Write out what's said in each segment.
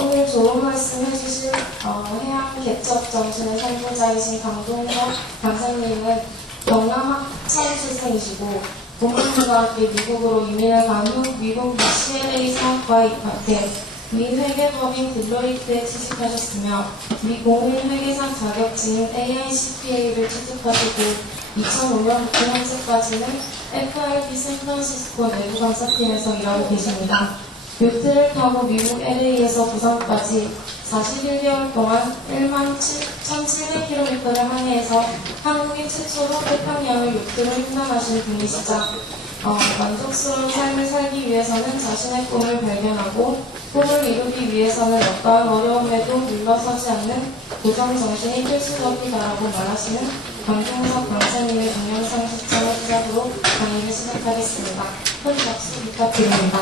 오늘 좋은 말씀 해주신 해양 개척 정신의 선구자이신 강동석 강사님은 경남 학창 출생이시고 동문고등학교 미국으로 이민을 간 후 미국 UCLA 사학과에 입학해 미 회계법인 딜로이트에 취직하셨으며 미 공인 회계사 자격증인 AICPA를 취득하시고 2005년부터 현재까지는 FRB 샌프란시스코 내부감사팀에서 일하고 계십니다. 요트를 타고 미국 LA에서 부산까지 41개월 동안 11,700km를 항해해서 한국인 최초로 태평양을 요트로 횡단하신 분이시자 만족스러운 삶을 살기 위해서는 자신의 꿈을 발견하고 꿈을 이루기 위해서는 어떠한 어려움에도 물러서지 않는 도전 정신이 필수적이다라고 말하시는 강동석 강사님의 동영상 시청을 시작으로 강의를 시작하겠습니다. 큰 박수 부탁드립니다.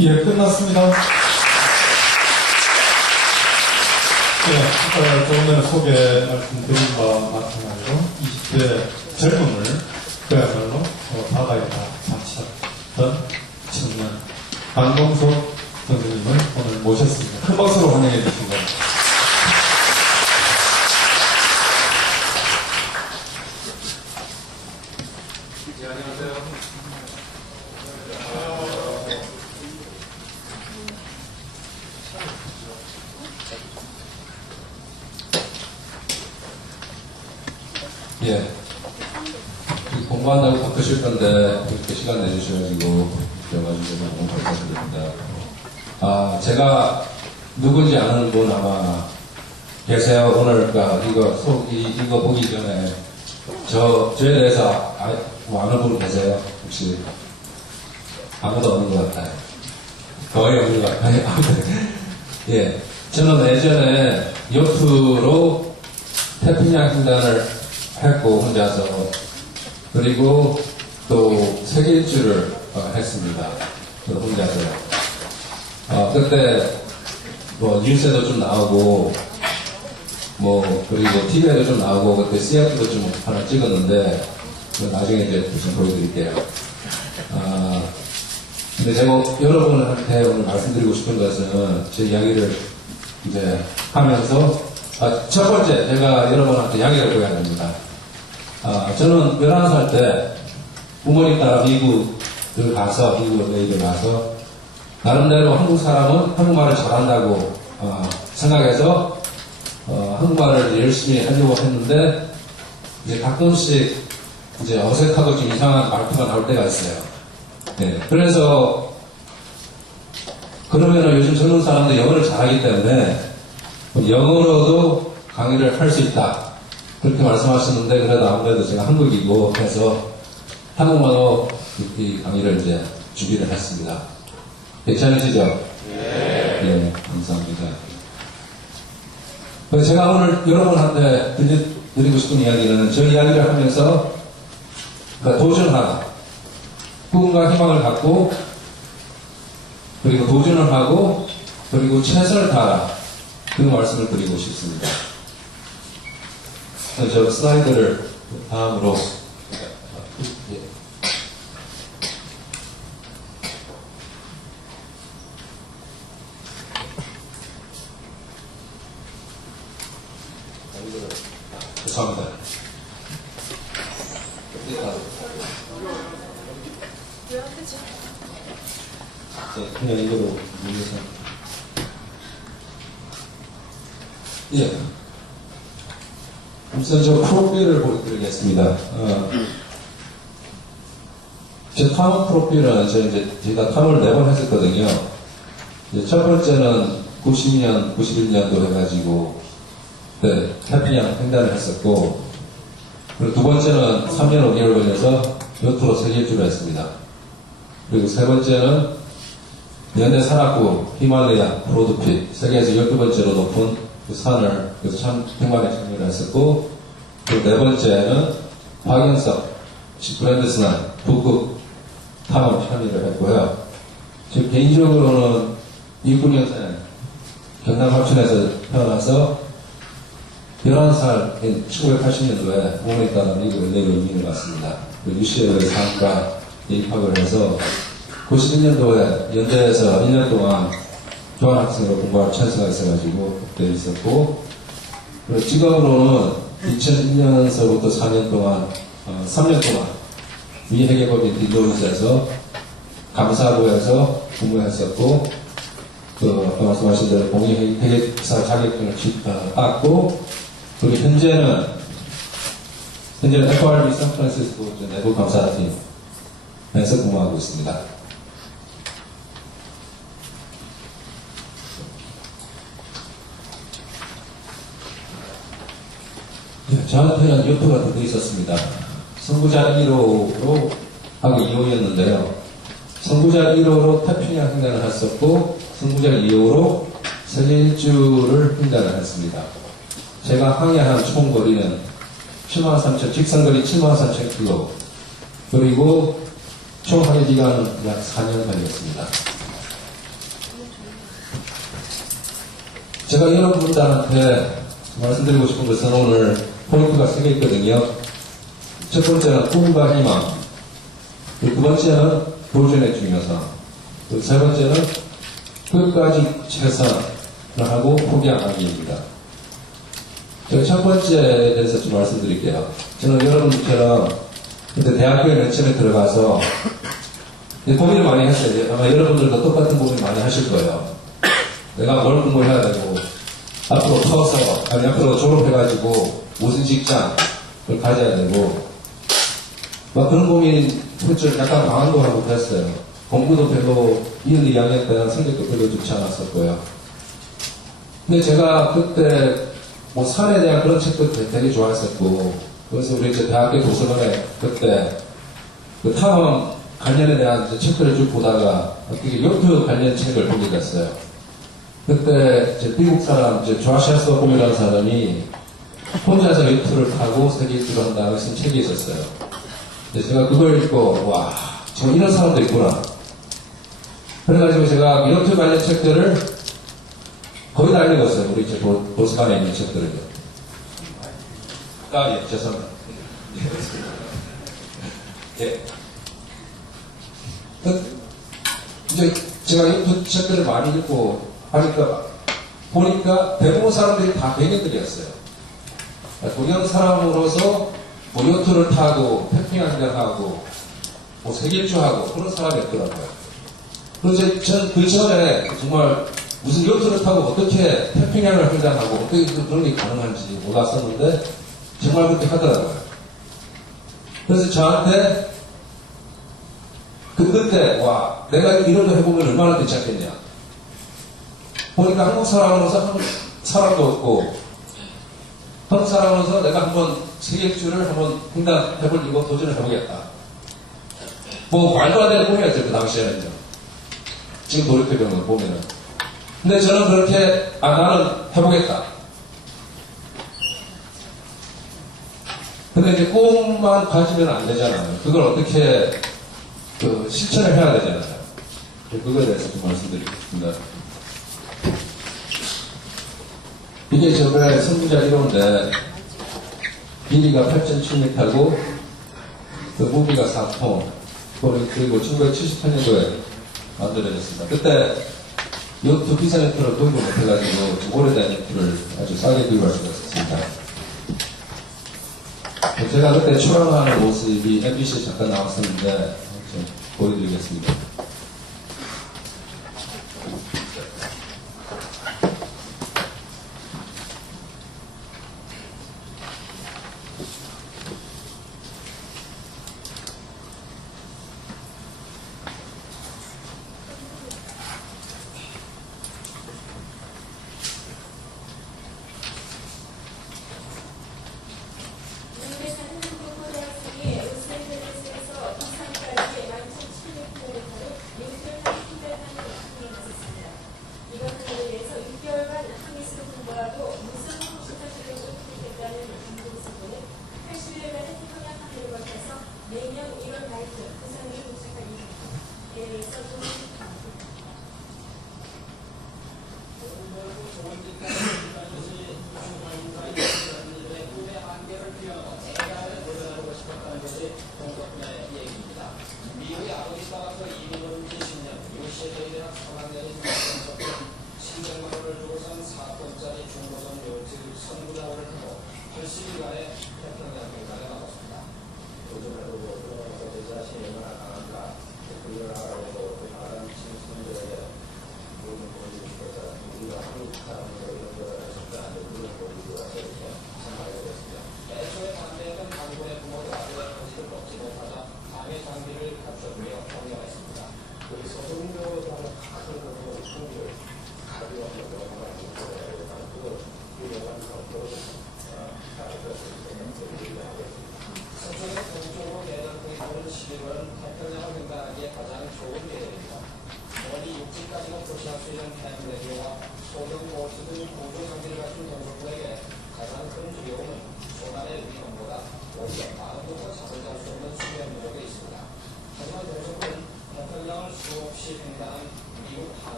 예, 끝났습니다. 조금 전에 소개 말씀드린 바와 마찬가지로 20대 젊음을 그야말로 바다에다 바쳤던 청년 강동석 선생님을 오늘 모셨습니다. 큰 박수로 환영해 주시기 바랍니다. 네, 안녕하세요. 예. 공부한다고 바쁘실 건데, 이렇게 시간 내주셔가지고, 와주셔서 너무 감사드립니다. 제가 누군지 아는 분 아마 계세요. 오늘, 이거 보기 전에, 저에 대해서 아는 분 계세요? 혹시? 아무도 없는 것 같아요. 거의 없는 것 같아요. 예. 저는 예전에 요트로 태평양 횡단을 했고, 혼자서. 그리고 또 세계 일주를 했습니다. 혼자서요. 그때 뉴스에도 좀 나오고, 그리고 TV에도 좀 나오고, 그때 CF도 좀 하나 찍었는데, 나중에 이제 좀 보여드릴게요. 근데 제가 여러분한테 오늘 말씀드리고 싶은 것은 제 이야기를 이제 하면서, 첫 번째, 제가 여러분한테 이야기를 해야 됩니다. 저는 11살 때 부모님 따라 미국을 가서, 미국 LA를 가서, 나름대로 한국 사람은 한국말을 잘한다고 생각해서 한국말을 열심히 하려고 했는데 이제 가끔씩 이제 어색하고 좀 이상한 말투가 나올 때가 있어요. 네, 그래서 그러면은 요즘 젊은 사람들 영어를 잘하기 때문에 영어로도 강의를 할 수 있다. 그렇게 말씀하셨는데 그래도 아무래도 제가 한국이고 해서 한국말로 이 강의를 이제 준비를 했습니다. 괜찮으시죠? 네, 감사합니다. 그래서 제가 오늘 여러분한테 드리고 싶은 이야기는 저 이야기를 하면서 그러니까 도전하라. 꿈과 희망을 갖고 그리고 도전을 하고 그리고 최선을 다하라. 그 말씀을 드리고 싶습니다. 저 슬라이드를 다음으로 죄송합니다. 그냥 이거로 눌러서 예. 우선 저 프로필을 보여드리겠습니다. 제 탐험 프로필은 제가 탐험을 4번 했었거든요. 첫 번째는 90년, 91년도 해가지고 네, 태평양 횡단을 했었고 그리고 두 번째는 3년 5개월 걸려서 요트로 세계 일주를 했습니다. 그리고 세 번째는 연내 산악구 히말라야 프로드핏 세계에서 12번째로 높은 그 산을 그래서 1100만에 정리를 했었고 그리고 네 번째는 박영석 브랜드스난 북극 탐험 편의를 했고요. 제 개인적으로는 19년생 경남 합천에서 태어나서 11살인 1980년도에 부모에 따라 미국을 내려 이민을 갔습니다. UCLA 상과에 입학을 해서 91년도에 연대에서 1년 동안 교환학생으로 공부할 찬스가 있어가지고 그때 있었고 그리고 직업으로는 2001년서부터 4년 동안 3년 동안 미회계법인 딜로리스에서 감사부에서 근무했었고 아까 말씀하신 대로 공익회계사 자격증을 땄고 그리고 현재는 FRB 샌프란시스코 내부 감사팀에서 근무하고 있습니다. 저한테는 요트가 두 개 있었습니다. 선구자 1호로 하고 2호였는데요. 선구자 1호로 태평양 횡단을 했었고 선구자 2호로 세계 일주를 횡단을 했습니다. 제가 항해한 총 거리는 73,000, 직선거리 73,000km 그리고 총 항해 기간은 약 4년 걸렸습니다. 제가 여러분들한테 말씀드리고 싶은 것은 오늘 포인트가 3개 있거든요. 첫 번째는 꿈과 희망, 두 번째는 도전의 중요성, 세 번째는 끝까지 최선을 하고 포기 안 하기입니다. 제가 첫 번째에 대해서 좀 말씀드릴게요. 저는 여러분들처럼 그때 대학교에 맨 처음에 들어가서 고민을 많이 했어요. 아마 여러분들도 똑같은 고민 많이 하실 거예요. 내가 뭘 공부해야 되고 앞으로 커서 아니 앞으로 졸업해가지고 무슨 직장을 가져야 되고 막 그런 고민 약간 방황도 하고 그랬어요. 공부도 별로 1, 2학년 때는 성적도 별로 좋지 않았었고요. 근데 제가 그때 뭐 산에 대한 그런 책도 되게 좋아했었고 그래서 우리 이제 대학교 도서관에 그때 그 탐험 관련에 대한 이제 책들을 쭉 보다가 어떻게 요트 관련 책을 보게 됐어요. 그때 이제 미국 사람 이제 조아시 헬스홈이라는 사람이 혼자서 요트를 타고 세계 일주를 한다고 쓴 책이 있었어요. 제가 그걸 읽고 와 정말 이런 사람도 있구나. 그래가지고 제가 요트 관련 책들을 거의 다 읽었어요. 우리 이제 도서관에 있는 책들을요. 예, 죄송합니다. 예. 이제 제가 요트 책들을 많이 읽고 보니까 대부분 사람들이 다 배경들이었어요. 동양 사람으로서 뭐 요트를 타고 태평양하고 뭐 세계일주하고 그런 사람이 없더라고요. 그래서 전 그 전에 정말 무슨 요트를 타고 어떻게 태평양을 횡단하고 어떻게 그런 게 가능한지 몰랐었는데 정말 그렇게 하더라고요. 그래서 저한테 그때 와 내가 이런 거 해보면 얼마나 괜찮겠냐. 보니까 한국 사람으로서 한국 사람도 없고 한국 사람으로서 내가 한번 세계일주를 한번 횡단해볼 이거 도전을 해보겠다. 뭐 말도 안 되는 꿈이었죠 그 당시에는요. 지금 돌이켜보면 보면은. 근데 저는 그렇게 나는 해보겠다. 근데 이제 꿈만 가지면 안 되잖아요. 그걸 어떻게 실천을 해야 되잖아요. 그거에 대해서 좀 말씀드리겠습니다. 이게 저번에 선구자 1호인데 길이가 8.7m고 그 무게가 4톤 그리고 1978년도에 만들어졌습니다. 그때 요트 비싼 요트를 구입을 못해가지고 좀 오래된 요트를 아주 싸게 구입할 수가 있었습니다. 제가 그때 출항하는 모습이 MBC에 잠깐 나왔었는데 좀 보여드리겠습니다.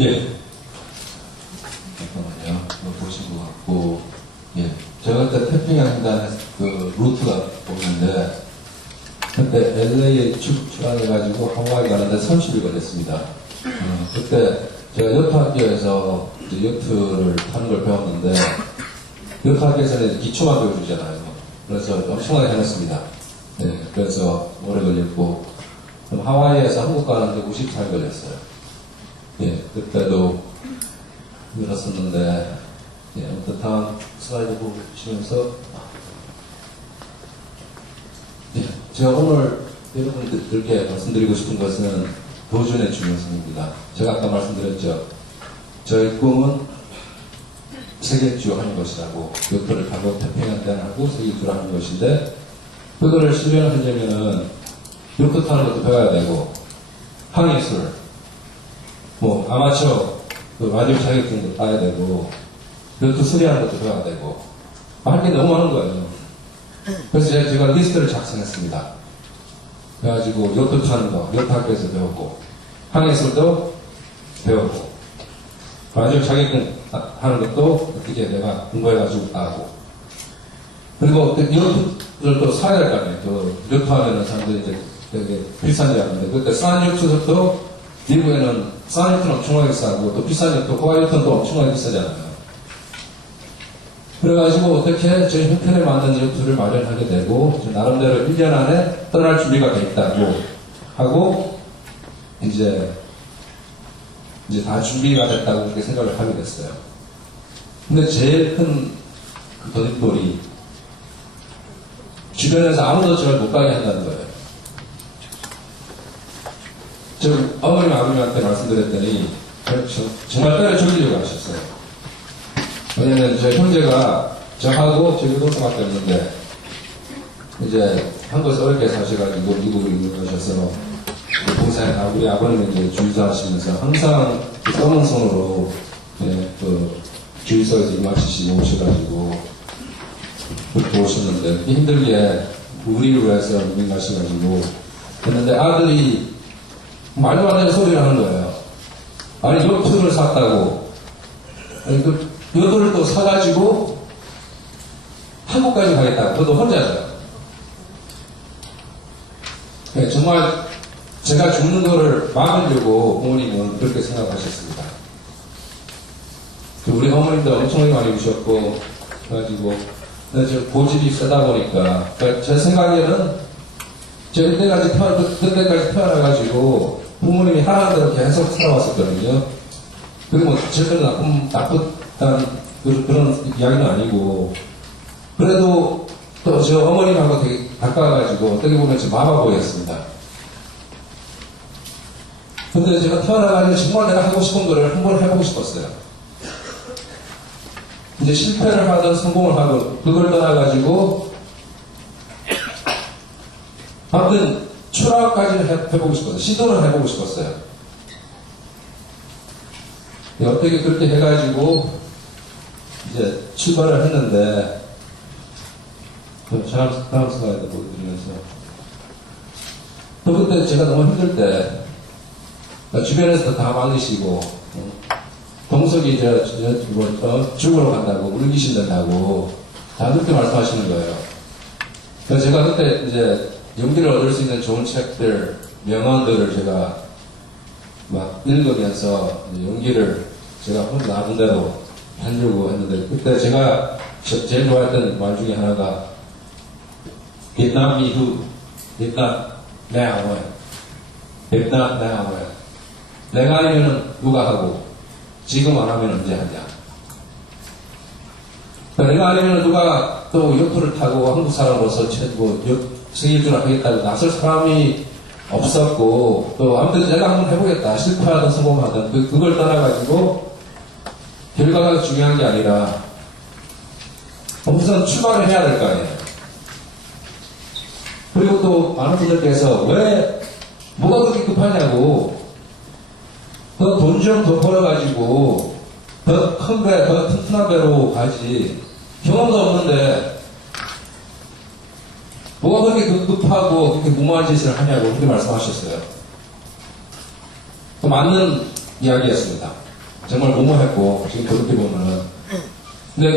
예. 잠깐만요. 보신 것 같고, 예. 제가 그때 태평양 횡단 그 루트가 보는데, 그때 LA에 출항해가지고 하와이 가는데 30일 걸렸습니다. 그때 제가 요트 학교에서 이제 요트를 타는 걸 배웠는데, 요트 학교에서는 기초만 배워주잖아요. 그래서 엄청나게 해냈습니다. 예. 그래서 오래 걸렸고, 그럼 하와이에서 한국 가는데 54일 걸렸어요. 예, 그때도 늘었었는데, 예, 아무튼 다음 슬라이드 보시면서, 예, 제가 오늘 여러분들께 말씀드리고 싶은 것은 도전의 중요성입니다. 제가 아까 말씀드렸죠. 저의 꿈은 세계일주 하는 것이라고, 요트를 타고 태평양 횡단하고 세계일주를 하는 것인데, 그거를 실현하려면은 요트 타는 것도 배워야 되고, 항해술, 뭐 아마추어 그 라디오 자격증도 따야 되고 요트 수리하는 것도 배워야 되고 할 게 너무 많은 거예요. 그래서 제가 리스트를 작성했습니다. 그래가지고 요트 타는 거 요트 학교에서 배웠고 항해술도 배웠고 라디오 자격증 하는 것도 어떻게 내가 공부해가지고 따고 그리고 요트를 또 사야 될 거 아니에요. 또 요트 하면은 사람들이 이제 되게 비싼 줄 아는데 그때 싼 요트도 미국에는 싼 요트는 엄청나게 싸고 또 비싼 요트, 호화 요트는 또 엄청나게 비싸잖아요. 그래가지고 어떻게 저희 형편에 맞는 연투를 마련하게 되고 나름대로 1년 안에 떠날 준비가 돼 있다고 하고 이제 다 준비가 됐다고 그렇게 생각을 하게 됐어요. 근데 제일 큰 거짓말이 주변에서 아무도 저를 못 가게 한다는 거예요. 저 어머님 아버님한테 말씀드렸더니 정말 때려 죽이려고 하셨어요. 왜냐면 제 형제가 저하고 제 여동생밖에 없는데 이제 한국에서 어렵게 사셔가지고 미국으로 이민 가셔서 동생이나 우리 아버님이 이제 주유소하시면서 항상 검은 손으로 그 주유소에서 이마치시고 오셔가지고 그렇게 오셨는데 힘들게 우리를 위해서 이민 가셔가지고 했는데 아들이 말도 안 되는 소리를 하는 거예요. 아니 요트를 샀다고 아니 그 요트를 또 사가지고 한국까지 가겠다고 그것도 혼자서요. 네, 정말 제가 죽는 거를 막으려고 부모님은 그렇게 생각하셨습니다. 우리 어머님도 엄청나게 많이 우셨고 그래가지고 근데 저 고집이 세다 보니까 그러니까 제 생각에는 제가 그때까지 태어나가지고 부모님이 하라는 대로 계속 살아왔었거든요. 그리고 뭐 절대로 나쁘다는 그런 이야기는 아니고 그래도 또 저 어머님하고 되게 가까워가지고 어떻게 보면 제 마마보였습니다. 근데 제가 태어나가지고 정말 내가 하고 싶은 거를 한번 해보고 싶었어요. 이제 실패를 하든 성공을 하든 그걸 떠나가지고 아무튼 추락까지는 해보고 싶었어요. 시도를 해보고 싶었어요. 어떻게 그렇게 해가지고 이제 출발을 했는데 다음 슬라이드 보여드리면서 또 그때 제가 너무 힘들 때 주변에서 다 막으시고 동석이 죽으러 간다고 울기신 된다고 다 그렇게 말씀하시는 거예요. 그래서 제가 그때 이제 용기를 얻을 수 있는 좋은 책들, 명언들을 제가 막 읽으면서 용기를 제가 혼자 나쁜 대로 하려고 했는데 그때 제가 제일 좋아했던 말 중에 하나가 If not me who, if not now when, if not now when. 내가 아니면 누가 하고 지금 안 하면 언제 하냐. 그러니까 내가 아니면 누가 또 요트를 타고 한국 사람으로서 생일주를 하겠다고 나설 사람이 없었고 또 아무튼 내가 한번 해보겠다. 실패하든 성공하든 그걸 떠나가지고 결과가 중요한 게 아니라 우선 출발을 해야 될 거 아니에요. 그리고 또 많은 분들께서 왜 뭐가 그렇게 급하냐고 더 돈 좀 더 벌어가지고 더 큰 배, 더 튼튼한 배로 가지 경험도 없는데 뭐가 그렇게 급하고 그렇게 무모한 짓을 하냐고 그렇게 말씀하셨어요. 맞는 이야기였습니다. 정말 무모했고 지금 그렇게 보면은 근데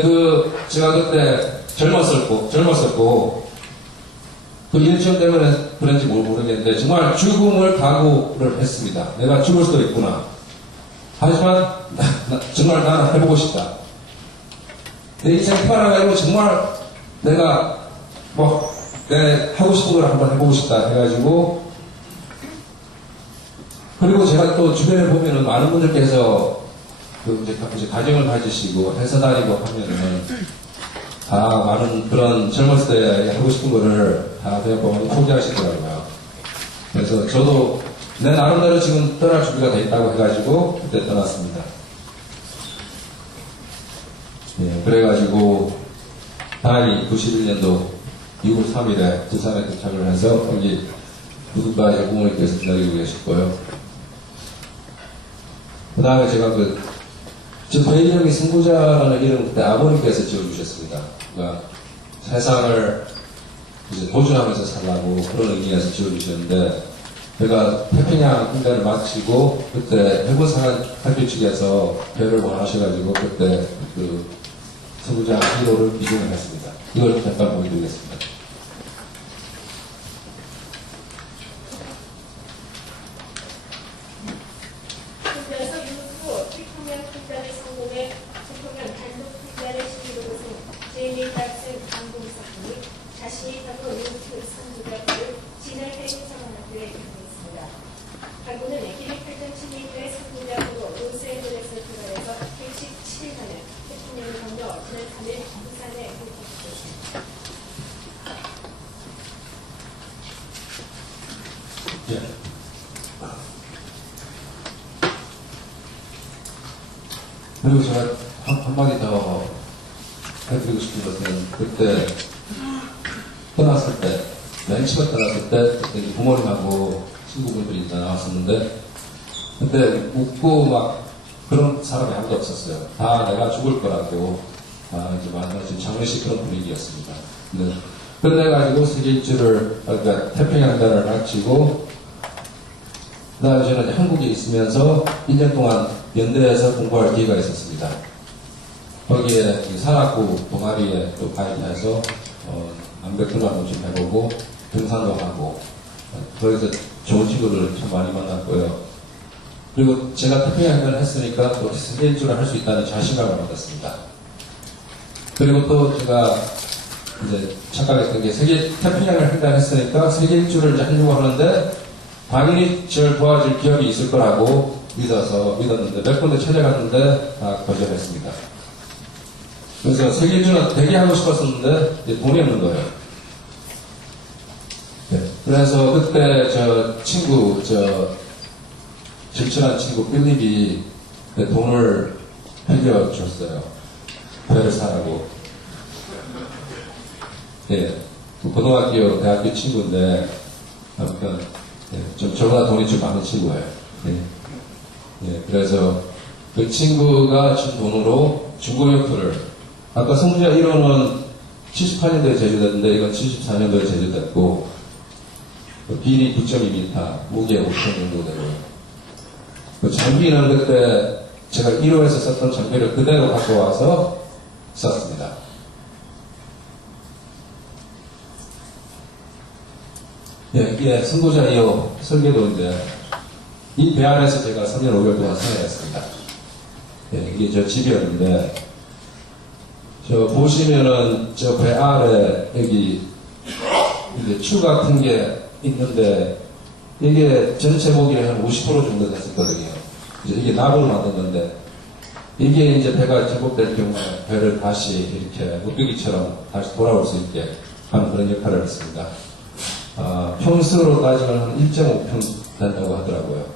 제가 그때 젊었었고 그 일정 때문에 그런지 모르겠는데 정말 죽음을 각오를 했습니다. 내가 죽을 수도 있구나. 하지만 정말 나는 해보고 싶다. 내 인생 태어나가지고 정말 내가 내 하고 싶은 걸 한번 해보고 싶다 해가지고 그리고 제가 또 주변에 보면은 많은 분들께서 이제 가정을 가지시고 회사 다니고 하면은 다 많은 그런 젊었을 때 하고 싶은 거를 다 그냥 포기하시더라고요. 그래서 저도 내 나름대로 지금 떠날 준비가 돼 있다고 해가지고 그때 떠났습니다. 예, 그래가지고 다행히 91년도 6월 3일에 부산에 도착을 해서 여기 부두가 이제 부모님께서 기다리고 계셨고요. 그 다음에 제가 제 이름이 승부자라는 이름을 그때 아버님께서 지어주셨습니다. 그러니까 세상을 이제 도전하면서 살라고 그런 의미에서 지어주셨는데, 제가 태평양 훈련을 마치고 그때 해군사관 학교 측에서 배를 원하셔가지고 그때 승부자 1호를 비중을 했습니다. 이걸 잠깐 보여드리겠습니다. 그래서 이후 태평양 훈련의 성공에 태평양 단독 훈련의 시기로 예. 그리고 제가 한마디 더 해드리고 싶은 것은 그때 떠났을 때, 맨 처음 떠났을 때 그때 부모님하고 친구분들이 다 나왔었는데 그때 웃고 막 그런 사람이 아무도 없었어요. 다 내가 죽을 거라고 이제 만나서 장례식 그런 분위기였습니다. 근데 끝내가지고 세계 일주를 그러니까 태평양단을 마치고 그다음에 저는 한국에 있으면서 1년 동안 연대에서 공부할 기회가 있었습니다. 거기에 산악부 동아리에 또 가입해서 암벽등반도 좀 해보고 등산도 하고 거기서 좋은 친구들을 참 많이 만났고요. 그리고 제가 태평양을 했으니까 또 세계 일주를 할 수 있다는 자신감을 얻었습니다. 그리고 또 제가 이제 착각했던 게 태평양을 한다 했으니까 세계 일주를 이제 하려고 하는데 당연히 저를 도와줄 기업이 있을 거라고 믿었는데 몇 군데 찾아갔는데 다 거절했습니다. 그래서 세계 일주는 되게 하고 싶었었는데 이제 돈이 없는 거예요. 네. 그래서 그때 저 친구 질출한 친구 필립이 돈을 빌려줬어요. 배를 사라고. 예. 고등학교, 대학교 친구인데, 아무튼, 좀 저보다 돈이 좀 많은 친구예요. 예. 예. 그래서 그 친구가 준 돈으로 중고용표를, 아까 성주야 1호는 78년도에 제조됐는데, 이건 74년도에 제조됐고, 길이 9.2m, 무게 5톤 정도 되고요. 그 장비는 그때 제가 1호에서 썼던 장비를 그대로 갖고 와서 썼습니다. 예, 이게 선고자 2호 설계도인데 이 배 안에서 제가 3년 5개월 동안 생활했습니다. 예, 이게 저 집이었는데 저 보시면은 저 배 아래 여기 이제 추 같은 게 있는데 이게 전체 모기의 한 50% 정도 됐었거든요. 이제 이게 나무로 만든 건데, 이게 이제 배가 제법될 경우에 배를 다시 이렇게 물고기처럼 다시 돌아올 수 있게 하는 그런 역할을 했습니다. 평수로 따지면 한 1.5평 된다고 하더라고요.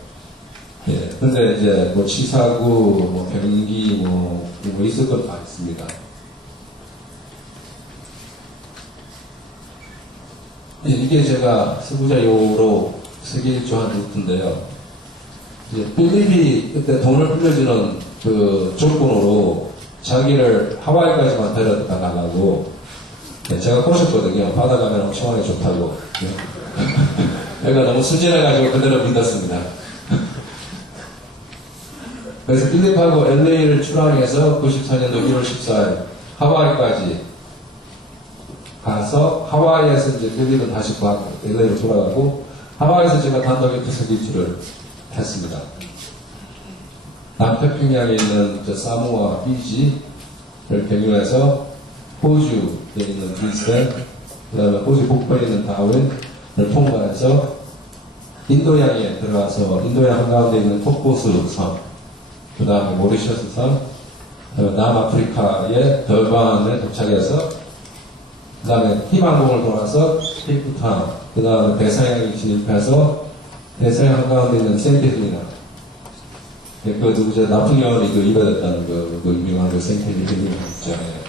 예. 근데 이제 뭐 치사구, 뭐 변기, 뭐 있을 건 다 있습니다. 예, 이게 제가 선구자용으로 세계 일주한 루트인데요. 이제 필립이 그때 돈을 빌려주는 그 조건으로 자기를 하와이까지만 데려다 가려고 제가 꼬셨거든요. 바다 가면 엄청나게 좋다고. 내가 너무 순진해가지고 그대로 믿었습니다. 그래서 필립하고 LA를 출항해서 94년도 1월 14일 하와이까지 가서 하와이에서 이제 필립은 다시 LA로 돌아가고 하와이에서 제가 단독 세계 일주를 했습니다. 남태평양에 있는 사모아, 피지를 경유해서 호주에 있는 브리스벤, 그 다음에 호주 북부에 있는 다윈을 통과해서 인도양에 들어가서 인도양 한가운데 있는 톡보스 섬, 그 다음에 모리셔스 섬, 남아프리카의 더반에 도착해서 그 다음에 희망봉을 돌아서 케이프타운, 그 다음에 대서양에 진입해서 대서양 한가운데 있는 센트헬리나, 그 누구죠? 나폴레옹이 그 입어졌다는 그 유명한 그 센트헬리나 있잖아요.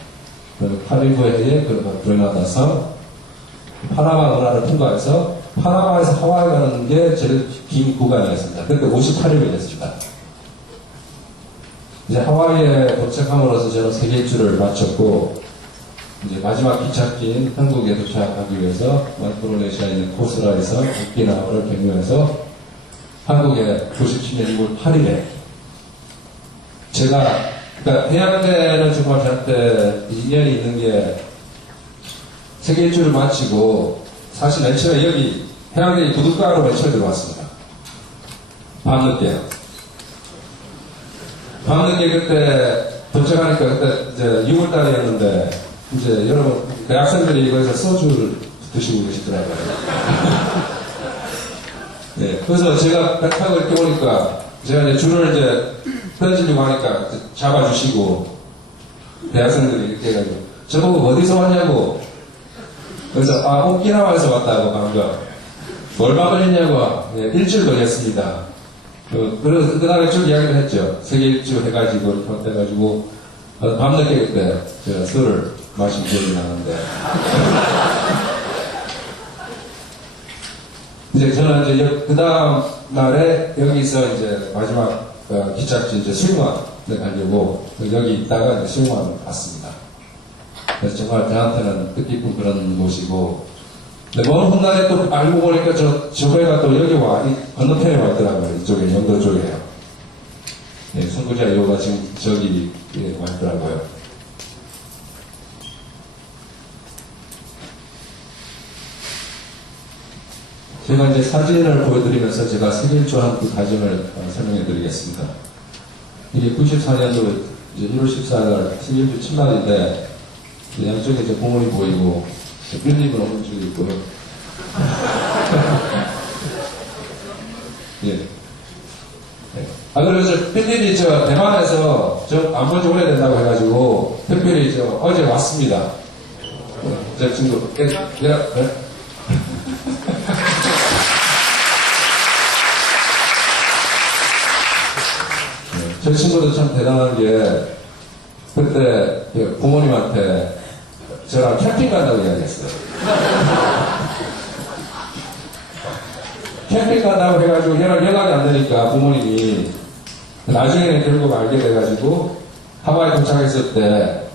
그다음에 카리브해의 그 그레나다 섬, 파나마 운하를 통과해서 파나마에서 하와이 가는 게 제일 긴 구간이었습니다. 그때 58일이 됐습니다. 이제 하와이에 도착함으로써 저는 세계 일주를 마쳤고, 이제 마지막 기찻길 한국에 도착하기 위해서 마이크로네시아에 있는 코스라에서 오키나와를 경유해서 한국에 97년 2월 8일에 제가 그러니까 해양대는 정말 저한테 인연이 있는 게 세계 일주를 마치고 사실 맨 처음에 여기 해양대 구두가로 맨 처음에 들어왔습니다. 밤늦게 그때 도착하니까 그때 이제 6월달이었는데 이제 여러분 대학생들이 이거에서 소주를 드시고 계시더라고요. 네, 그래서 제가 배 타고 이렇게 오니까 제가 이제 줄을 이제 던지려고 하니까 잡아주시고 대학생들이 이렇게 해가지고 저보고 어디서 왔냐고. 그래서 오키나와에서 왔다고 방금. 얼마 걸렸냐고, 예, 일주일 걸렸습니다. 그래서 그 다음에 쭉 이야기를 했죠. 세계 일주 해가지고, 이렇게 해가지고, 밤늦게 그때, 제가 술을 마신 기억이 나는데. 이제 저는 이제 그 다음 날에 여기서 이제 마지막 기착지 이제 수영원에 가려고 여기 있다가 이제 수영원을 갔습니다. 그래서 정말 저한테는 뜻깊은 그런 곳이고, 근데 먼 훗날에 또 알고 보니까 저 배가 또 여기 와, 이 건너편에 와 있더라고요. 이쪽에, 영도 쪽에요. 네, 선구자 2호가 지금 저기 와 있더라고요. 제가 이제 사진을 보여드리면서 제가 세계일주한 그 과정을 설명해 드리겠습니다. 이게 94년도 이제 1월 14일 세계일주 첫날인데, 양쪽에 이제 공원이 보이고, 빌딩은 오른쪽에 있고요. 예. 네. 그래서 빌딩이 대만에서 안 본지 오래된다고 해가지고, 특별히 어제 왔습니다. 저 친구, 네? 저 친구도 참 대단한 게, 그때 부모님한테 저랑 캠핑 간다고 이야기했어요. 캠핑 간다고 해가지고 연락이 안 되니까 부모님이 나중에는 결국 알게 돼가지고 하와이 도착했을 때,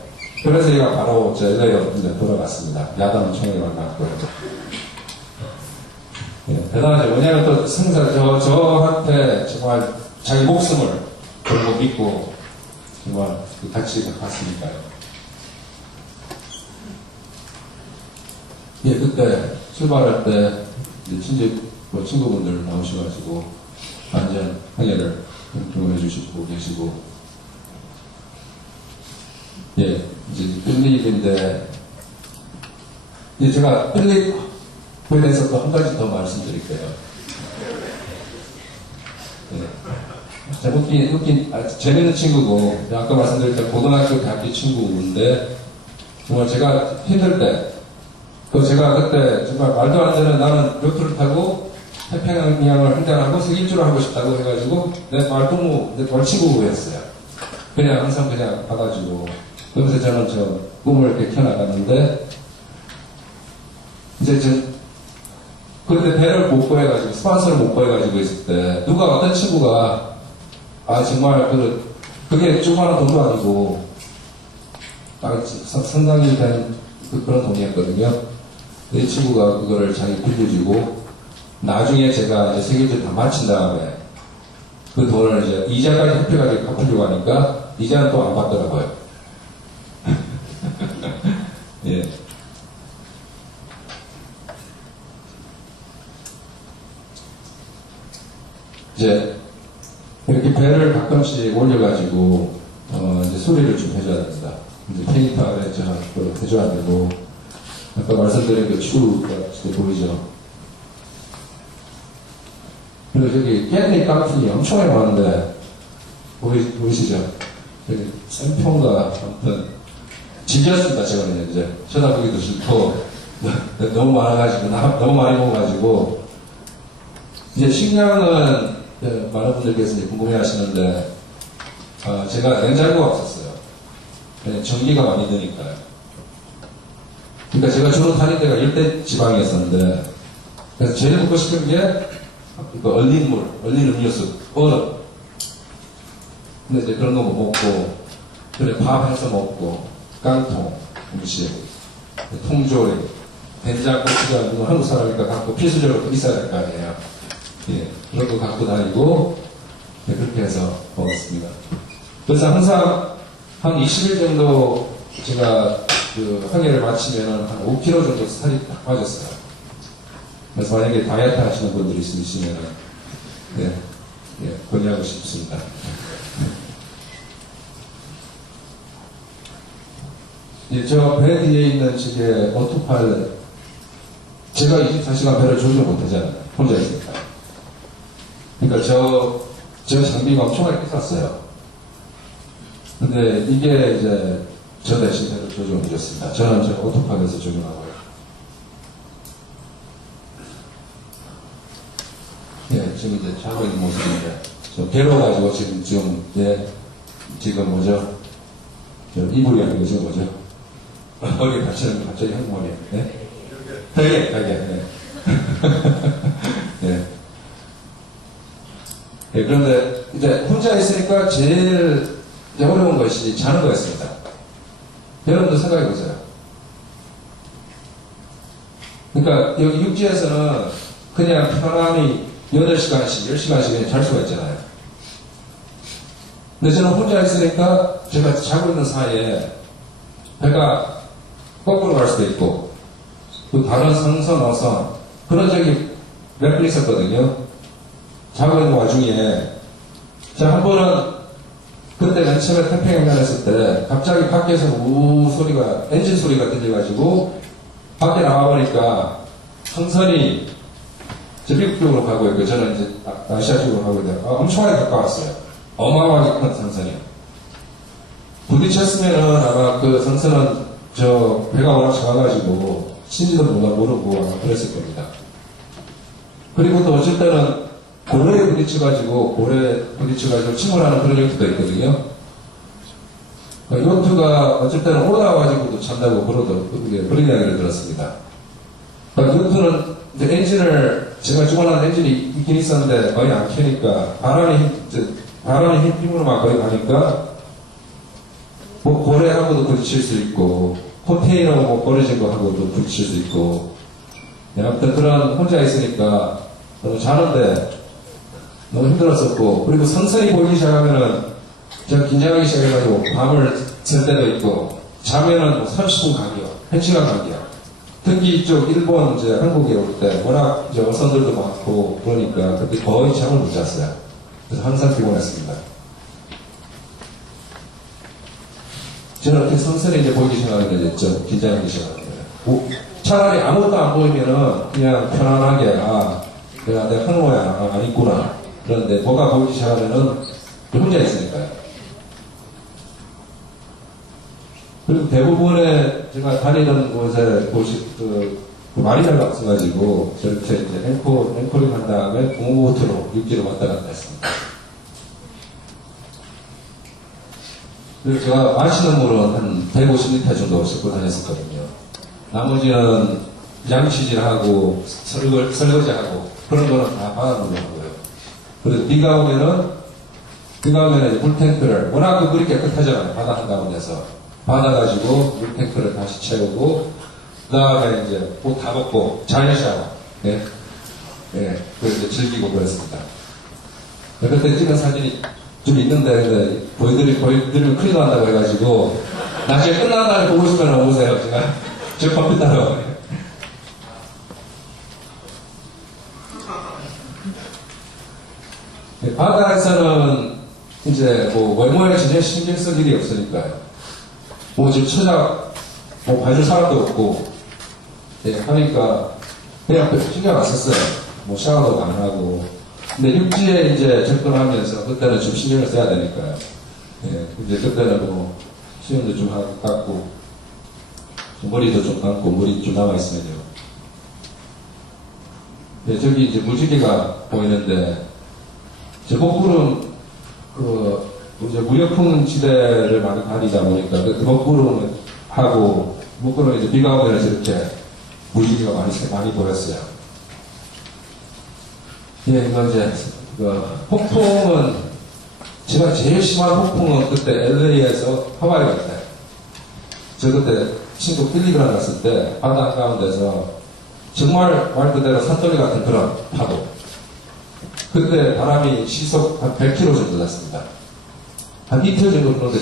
그래서 얘가 바로 LA로 돌아갔습니다. 야단 총회 만났고요. 예, 대단하죠. 왜냐하면 또 저한테 정말 자기 목숨을 걸고 믿고 정말 같이 갔으니까요. 예, 그때 출발할 때 친구분들 나오셔가지고 안전 항해를 경험해 주시고 계시고, 예, 이제 필립인데, 이제 제가 필립에 대해서 또 한 가지 더 말씀드릴게요. 예. 웃긴, 재밌는 친구고, 아까 말씀드렸던 고등학교, 대학교 친구인데, 정말 제가 힘들 때, 제가 그때 정말 말도 안 되는, 나는 요트를 타고 태평양을 횡단하고 세계일주를 하고 싶다고 해가지고 내 말친구였어요. 그냥 항상 그냥 받아주고, 그러면서 저는 꿈을 이렇게 켜나갔는데, 이제 그때 배를 못 구해가지고, 스폰서를 못 구해가지고 있을 때, 어떤 친구가, 정말 그게 조그마한 돈도 아니고, 상당히 된 그런 돈이었거든요. 이 친구가 그거를 자기 빌려주고, 나중에 제가 이제 세계일주 다 마친 다음에 그 돈을 이제 이자까지 합해가지고 갚으려고 하니까 이자는 또 안 받더라고요. 예. 이제 이렇게 배를 가끔씩 올려가지고 이제 수리를 좀 해줘야 됩니다. 이제 페인트를 해줘야 되고, 아까 말씀드린 그 추가 보이죠? 그리고 저기 깻잎 깡통이 엄청 많은데 보이시죠? 여기 쌤평가 아무튼 질렸습니다. 저거는 이제 쳐다보기도 싫고 너무 많아가지고 너무 많이 먹어가지고. 이제 식량은 많은 분들께서 이제 궁금해하시는데, 제가 냉장고가 없었어요. 전기가 많이 드니까요. 그러니까 제가 주로 다닐 때가 일대 지방이었었는데, 그래서 제일 먹고 싶은 게 얼린 물, 얼린 음료수, 얼음. 근데 이제 그런 거 못 먹고, 그래 밥 해서 먹고, 깡통 음식, 통조림, 된장, 고추장, 이거 한국 사람이니까 갖고 필수적으로 있어야 될 거 아니에요. 예, 그런 거 갖고 다니고, 네, 그렇게 해서 먹었습니다. 그래서 항상 한 20일 정도 제가 항해를 마치면 한 5kg 정도 살이 딱 빠졌어요. 그래서 만약에 다이어트 하시는 분들이 있으시면, 네, 예, 권유하고 싶습니다. 예, 저 배 뒤에 있는 저게 오토파일럿, 제가 24시간 배를 조절 못하잖아요. 혼자 있으니까. 그러니까 저 장비가 엄청나게 비쌌어요. 근데 이게 이제 저 대신 배를 조종해줬습니다. 저는 오토파일럿에서 조종하고요. 예, 지금 이제 자고 있는 모습인데, 저 괴로워가지고 지금 뭐죠? 저 이불이 아니고 지금 뭐죠? 머리 다치는 거 갑자기 한머리에. 네? 달걀, 네. 예. 예, 그런데 이제 혼자 있으니까 제일 이제 어려운 것이 자는 거였습니다. 여러분도 생각해 보세요. 그러니까 여기 육지에서는 그냥 편안히 8시간씩, 10시간씩 그냥 잘 수가 있잖아요. 근데 저는 혼자 있으니까 제가 자고 있는 사이에 배가 거꾸로 갈 수도 있고, 또 다른 선선, 어선, 그런 적이 몇 번 있었거든요. 자고 있는 와중에, 제가 한 번은 그때 맨 처음에 태평양 했을 때 갑자기 밖에서 우 소리가, 엔진 소리가 들려가지고 밖에 나와보니까 상선이 저 미국 쪽으로 가고 있고 저는 이제 아시아 쪽으로 가고 있는데 엄청나게 가까웠어요. 어마어마하게 큰 상선이요. 부딪혔으면은 아마 그 상선은 저 배가 워낙 작아가지고 신지도 모르고 아마 그랬을 겁니다. 그리고 또 어쩔 때는 고래에 부딪혀가지고 침몰하는 그런 요트도 있거든요. 요트가 어쩔 때는 올라와가지고도 찬다고 그런 이야기를 들었습니다. 요트는 이제 엔진을, 제가 주문한 엔진이 있긴 있었는데 거의 안 켜니까 바람이 힘으로만 거의 가니까 뭐 고래하고도 부딪힐 수 있고 컨테이너 뭐 버려진 거하고도 부딪힐 수 있고, 아무튼 그런 혼자 있으니까 너무 자는데 너무 힘들었었고, 그리고 선선이 보이기 시작하면은 제가 긴장하기 시작해가지고 밤을 샌 때도 있고, 자면은 뭐 30분 간격, 1시간 간격. 특히 이쪽 일본 이제 한국에 올 때 워낙 이제 어선들도 많고 그러니까 그때 거의 잠을 못 잤어요. 그래서 항상 피곤했습니다. 저는 이렇게 선선이 이제 보이기 시작하는 게 좀 긴장하기 시작하는 거예요. 차라리 아무것도 안 보이면은 그냥 편안하게, 내가 항로야, 안 있구나. 그런데 뭐가 보이기 시작하면은 혼자 있으니까요. 그리고 대부분의 제가 다니던 곳이 마리나가 없어가지고 저렇게 이제 앵콜링 한 다음에 공무보트로 육지로 왔다 갔다 했습니다. 그리고 제가 마시는 물은 한 150리터 정도 싣고 다녔었거든요. 나머지는 양치질하고 설거지하고 그런 거는 다 바닷물로 하고요. 그래서 비가 오면은 물탱크를, 워낙 그 물이 깨끗하잖아요. 바다 한가운데서. 받아가지고 물탱크를 다시 채우고, 그 다음에 이제 옷 다 벗고 자연 샤워. 예. 그래서 즐기고 그랬습니다. 그때 찍은 사진이 좀 있는데, 보여드리면 큰일 난다고 해가지고, 나중에 끝난 다음에 보고 싶으면 오세요. 제가 제 컴퓨터로. 바다에서는 이제 뭐 외모에 전혀 신경 쓸 일이 없으니까요. 뭐 지금 봐줄 사람도 없고, 하니까 그냥 신경 안 썼어요. 뭐 샤워도 안 하고. 근데 육지에 이제 접근하면서 그때는 좀 신경을 써야 되니까요. 이제 그때는 뭐 수영도 좀 하고 깎고, 머리도 좀 감고, 물이 좀 남아있으면요. 저기 이제 무지개가 보이는데, 저 먹구름, 이제 무역풍 지대를 많이 다니다 보니까, 그 먹구름 하고, 먹구름 이제 비가 오면 이렇게 무지개가 많이 보였어요. 이거 이제, 폭풍은, 제가 제일 심한 폭풍은 그때 LA에서 하와이 갈 때, 저 그때 친구 필리핀 갔을 때, 바다 한가운데서, 정말 말 그대로 산더미 같은 그런 파도. 그때 바람이 시속 한 100km 정도 났습니다. 한 이틀 정도 그런데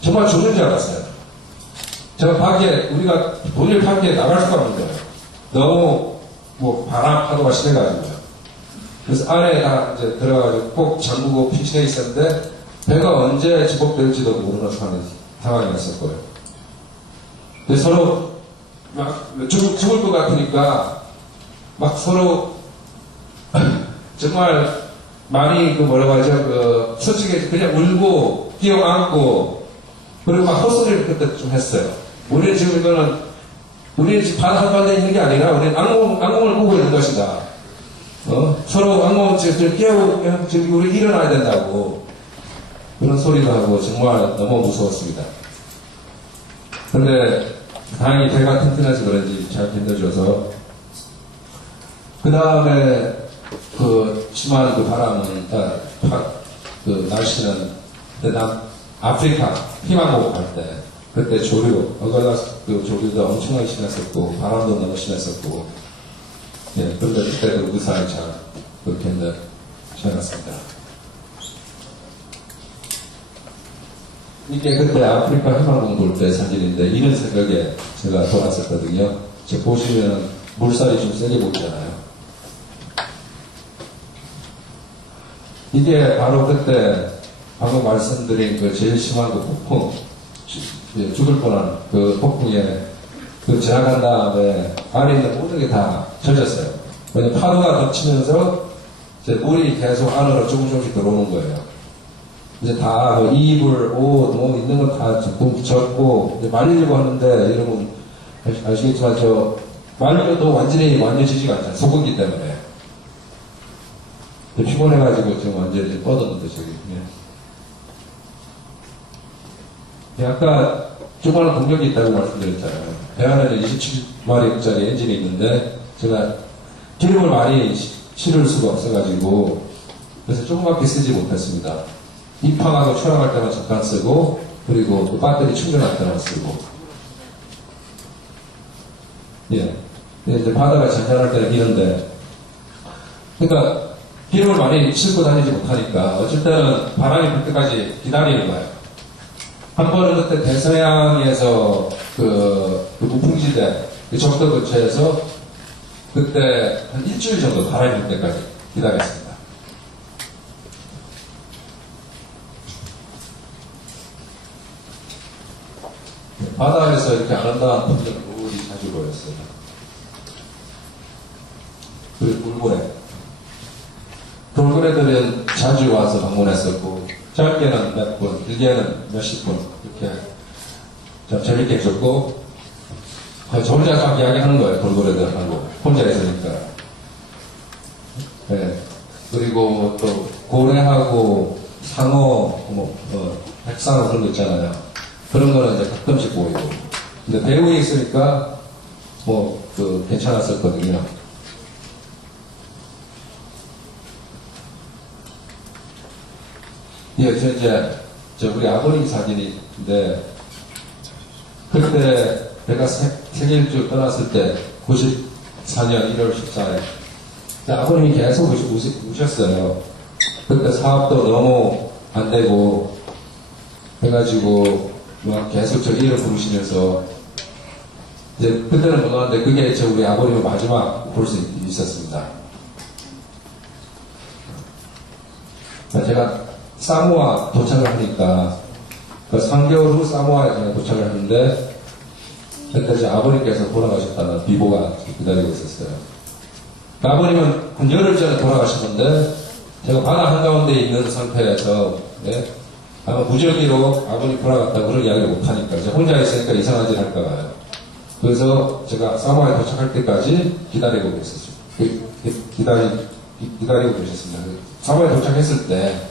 정말 죽는 줄 알았어요. 제가 우리가 본일 밖에 나갈 수가 없는 거예요. 너무 바람 파도가 심해가지고요. 그래서 안에 다 이제 들어가가지고 꼭 잠그고 피신해 있었는데 배가 언제 지복될지도 모르는 상황이었을 거예요. 근데 서로 막 죽을 것 같으니까 막 서로 정말 많이 솔직히 그냥 울고 뛰어안고 그리고 막 헛소리를 그때 좀 했어요. 우리는 지금 바다 한가운데 있는 게 아니라 우리는 악몽을 꾸고 있는 것이다. 서로 악몽 지금 깨우고 지금 우리 일어나야 된다고 그런 소리도 하고 정말 너무 무서웠습니다. 근데 다행히 배가 튼튼해서 그런지 잘 견뎌줘서 그 다음에 그 심한 그 바람은 그 날씨는 아프리카 희망곡 갈 때 그때 조류 그 조류도 엄청나게 심했었고 바람도 너무 심했었고 예, 그런데 그때도 무사히 잘 그렇게 지났습니다. 이게 그때 아프리카 희망곡 볼 때 사진인데 이런 새벽에 제가 돌았었거든요. 지금 보시면 물살이 좀 세게 보이잖아요. 이게 바로 그때 방금 말씀드린 그 제일 심한 그 폭풍, 죽을 뻔한 그 폭풍에 그 지나간 다음에 안에 있는 모든 게 다 젖었어요. 왜냐면 파도가 덮치면서 이제 물이 계속 안으로 조금씩 들어오는 거예요. 이제 다 이불, 옷, 뭐 있는 건 다 젖고 이제 말리려고 하는데 여러분 아시겠지만 말려도 완전히 지지가 않잖아요. 속은기 때문에. 피곤해가지고 지금 완전히 뻗었는데, 저기. 예. 아까 조그마한 동력이 있다고 말씀드렸잖아요. 배 안에는 27마력짜리 엔진이 있는데, 제가 기름을 많이 실을 수가 없어가지고, 그래서 조그맣게 쓰지 못했습니다. 입항하고 출항할 때만 잠깐 쓰고, 그리고 또 배터리 충전할 때만 쓰고. 예. 이제 바다가 잔잔할 때는 이런데, 그러니까, 기름을 많이 싣고 다니지 못하니까 어쩔 때는 바람이 불 때까지 기다리는 거예요. 한 번은 그때 대서양에서 그 무풍지대 적도 근처에서 그때 한 일주일 정도 바람이 불 때까지 기다렸습니다. 바다에서 이렇게 아름다운 풍경이 자주 보였어요. 그리고 물고래. 돌고래들은 자주 와서 방문했었고, 짧게는 몇 분, 길게는 몇십 분, 이렇게 좀 재밌게 해줬고, 저 혼자 막 이야기하는 거예요, 돌고래들하고. 혼자 있으니까. 네. 그리고 또, 고래하고 상어, 백상어 그런 거 있잖아요. 그런 거는 이제 가끔씩 보이고. 근데 배우에 있으니까, 괜찮았었거든요. 예, 우리 아버님 사진인데, 그때 내가 생일주 떠났을 때, 94년 1월 14일. 아버님이 계속 우셨어요. 그때 사업도 너무 안 되고, 해가지고, 막 계속 저 이름 부르시면서, 이제 그때는 몰랐는데, 그게 우리 아버님의 마지막 볼 수 있었습니다. 제가 사모아 도착을 하니까, 3개월 후 사모아에 제가 도착을 했는데, 그때 이제 아버님께서 돌아가셨다는 비보가 기다리고 있었어요. 아버님은 한 열흘 전에 돌아가셨는데, 제가 바다 한가운데 있는 상태에서, 아마 무전기로 아버님 돌아갔다고 그런 이야기를 못하니까, 제가 혼자 있으니까 이상한 짓 할까봐요. 그래서 제가 사모아에 도착할 때까지 기다리고 계셨어요. 기다리고 계셨습니다. 사모아에 도착했을 때,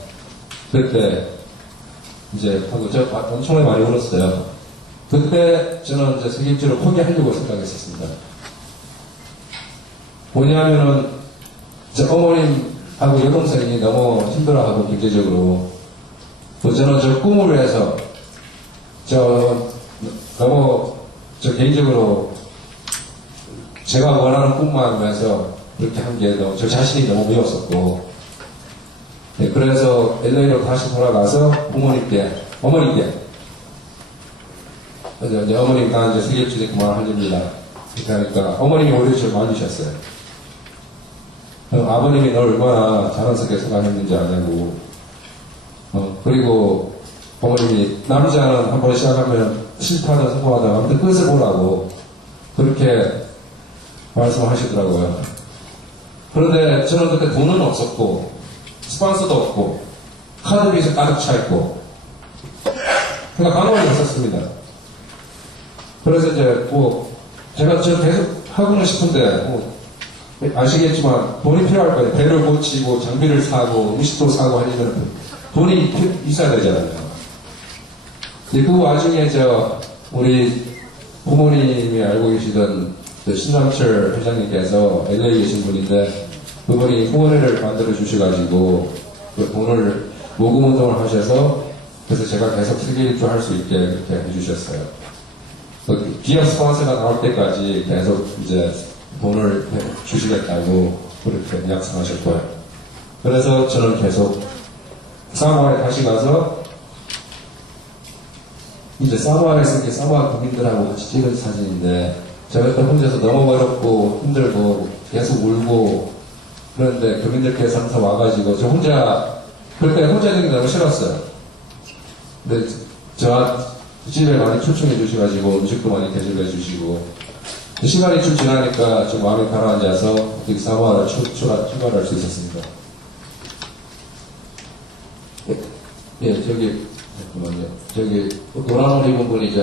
그때, 이제, 제가 엄청나게 많이 울었어요. 그때 저는 이제 세계일주를 포기하려고 생각했었습니다. 뭐냐면은, 제 어머님하고 여동생이 너무 힘들어하고, 경제적으로. 또 저는 저 꿈을 위해서, 개인적으로, 제가 원하는 꿈만 위해서 그렇게 한 게 저 자신이 너무 미웠었고, 네, 그래서 LA로 다시 돌아가서 어머님께, 이제 어머님 나 이제 세계일주에 그만하렵니다. 이렇게 하니까 어머님이 오히려 저를 말리셨어요. 아버님이 널 얼마나 자랑스럽게 생각했는지 아냐고. 그리고 어머님이 남자는 한번 시작하면 싫다든 성공하든 아무튼 끝을 보라고 그렇게 말씀하시더라고요. 그런데 저는 그때 돈은 없었고 스폰서도 없고 카드빚이 가득 차 있고 그러니까 방법이 없었습니다. 그래서 이제 제가 계속 하고는 싶은데 아시겠지만 돈이 필요할 거예요. 배를 고치고 장비를 사고 음식도 사고 하려면 돈이 있어야 되잖아요. 근데 그 와중에 우리 부모님이 알고 계시던 신남철 회장님께서 LA에 계신 분인데 그분이 후원회를 만들어 주셔가지고 그 돈을 모금 운동을 하셔서 그래서 제가 계속 세계 일주 할 수 있게 그렇게 해주셨어요. 그 기업 스폰서가 나올 때까지 계속 이제 돈을 주시겠다고 그렇게 약속하셨고요. 그래서 저는 계속 사모아에 다시 가서 이제 사모아에서 이렇게 사모아 국민들하고 같이 찍은 사진인데 제가 그때 혼자서 너무 어렵고 힘들고 계속 울고 그런데 교민들께서 항상 와가지고 저 혼자 그때 혼자 되는 게 너무 싫었어요. 근데 저 집에 많이 초청해 주셔가지고 음식도 많이 대접해 주시고 시간이 좀 지나니까 좀 마음이 가라앉아서 여기 사모아를 출발할 수 있었습니다. 예, 잠깐만요. 노란 옷 입은 분이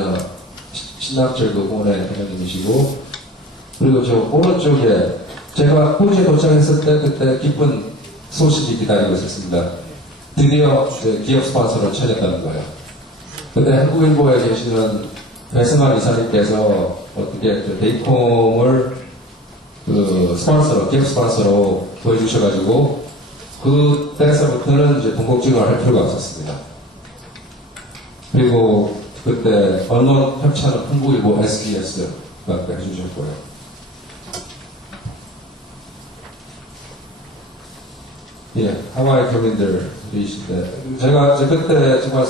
신남철 그 공원의 회장님이시고 그리고 저 오른쪽에 제가 호주에 도착했을 때 그때 기쁜 소식이 기다리고 있었습니다. 드디어 기업 스폰서로 찾았다는 거예요. 그때 한국일보에 계시는 배승환 이사님께서 어떻게 데이콤을 기업 스폰서로 보여주셔가지고 그때서부터는 이제 동국지를 할 필요가 없었습니다. 그리고 그때 언론 협찬은 한국일보 SBS가 해주셨고요. 예, 하와이 교민들이신데 제가 그때 정말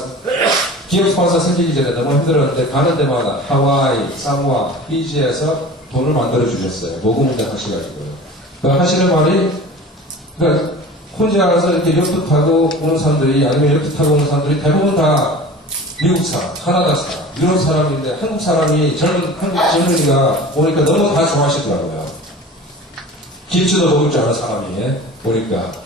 기업 스폰서 생기기 전에 너무 힘들었는데 가는 데마다 하와이, 사모아, 피지에서 돈을 만들어 주셨어요. 모금 운동 하셔가지고요. 하시는 말이 그러니까 혼자서 이렇게 요트 타고 오는 사람들이 아니면 요트 타고 오는 사람들이 대부분 다 미국사, 카나다사, 유럽 사람인데 한국 사람이 한국 젊은이가 오니까 너무 다 좋아하시더라고요. 김치도 먹을 줄 아는 사람이 오니까.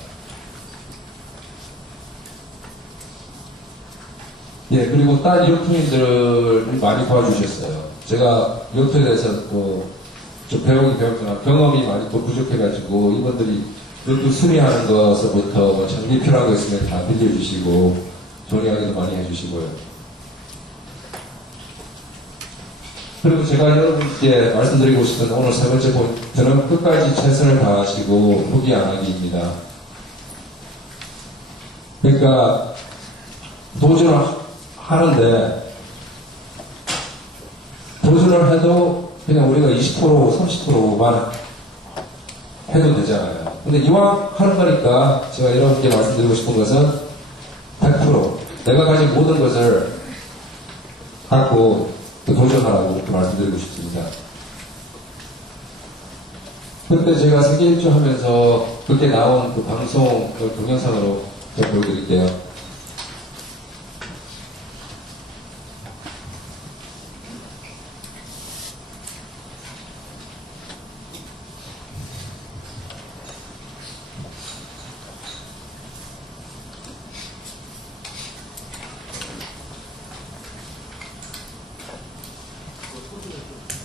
예, 그리고 딸 요트민들을 많이 도와주셨어요. 제가 요트에 대해서 좀 배웠지만 경험이 많이 또 부족해가지고 이분들이 요트 수리하는 것부터 장비 필요한 거 있으면 다 빌려주시고 좋은 이야기도 많이 해주시고요. 그리고 제가 여러분께 말씀드리고 싶은 오늘 세 번째 포인트는 끝까지 최선을 다하시고 포기 안 하기입니다. 그러니까 도전을 하는데 도전을 해도 그냥 우리가 20% 30%만 해도 되잖아요. 근데 이왕 하는 거니까 제가 여러분께 말씀드리고 싶은 것은 100% 내가 가진 모든 것을 갖고 도전하라고 말씀드리고 싶습니다. 그때 제가 세계 일주 하면서 그때 나온 그 방송 그 동영상으로 제가 보여드릴게요.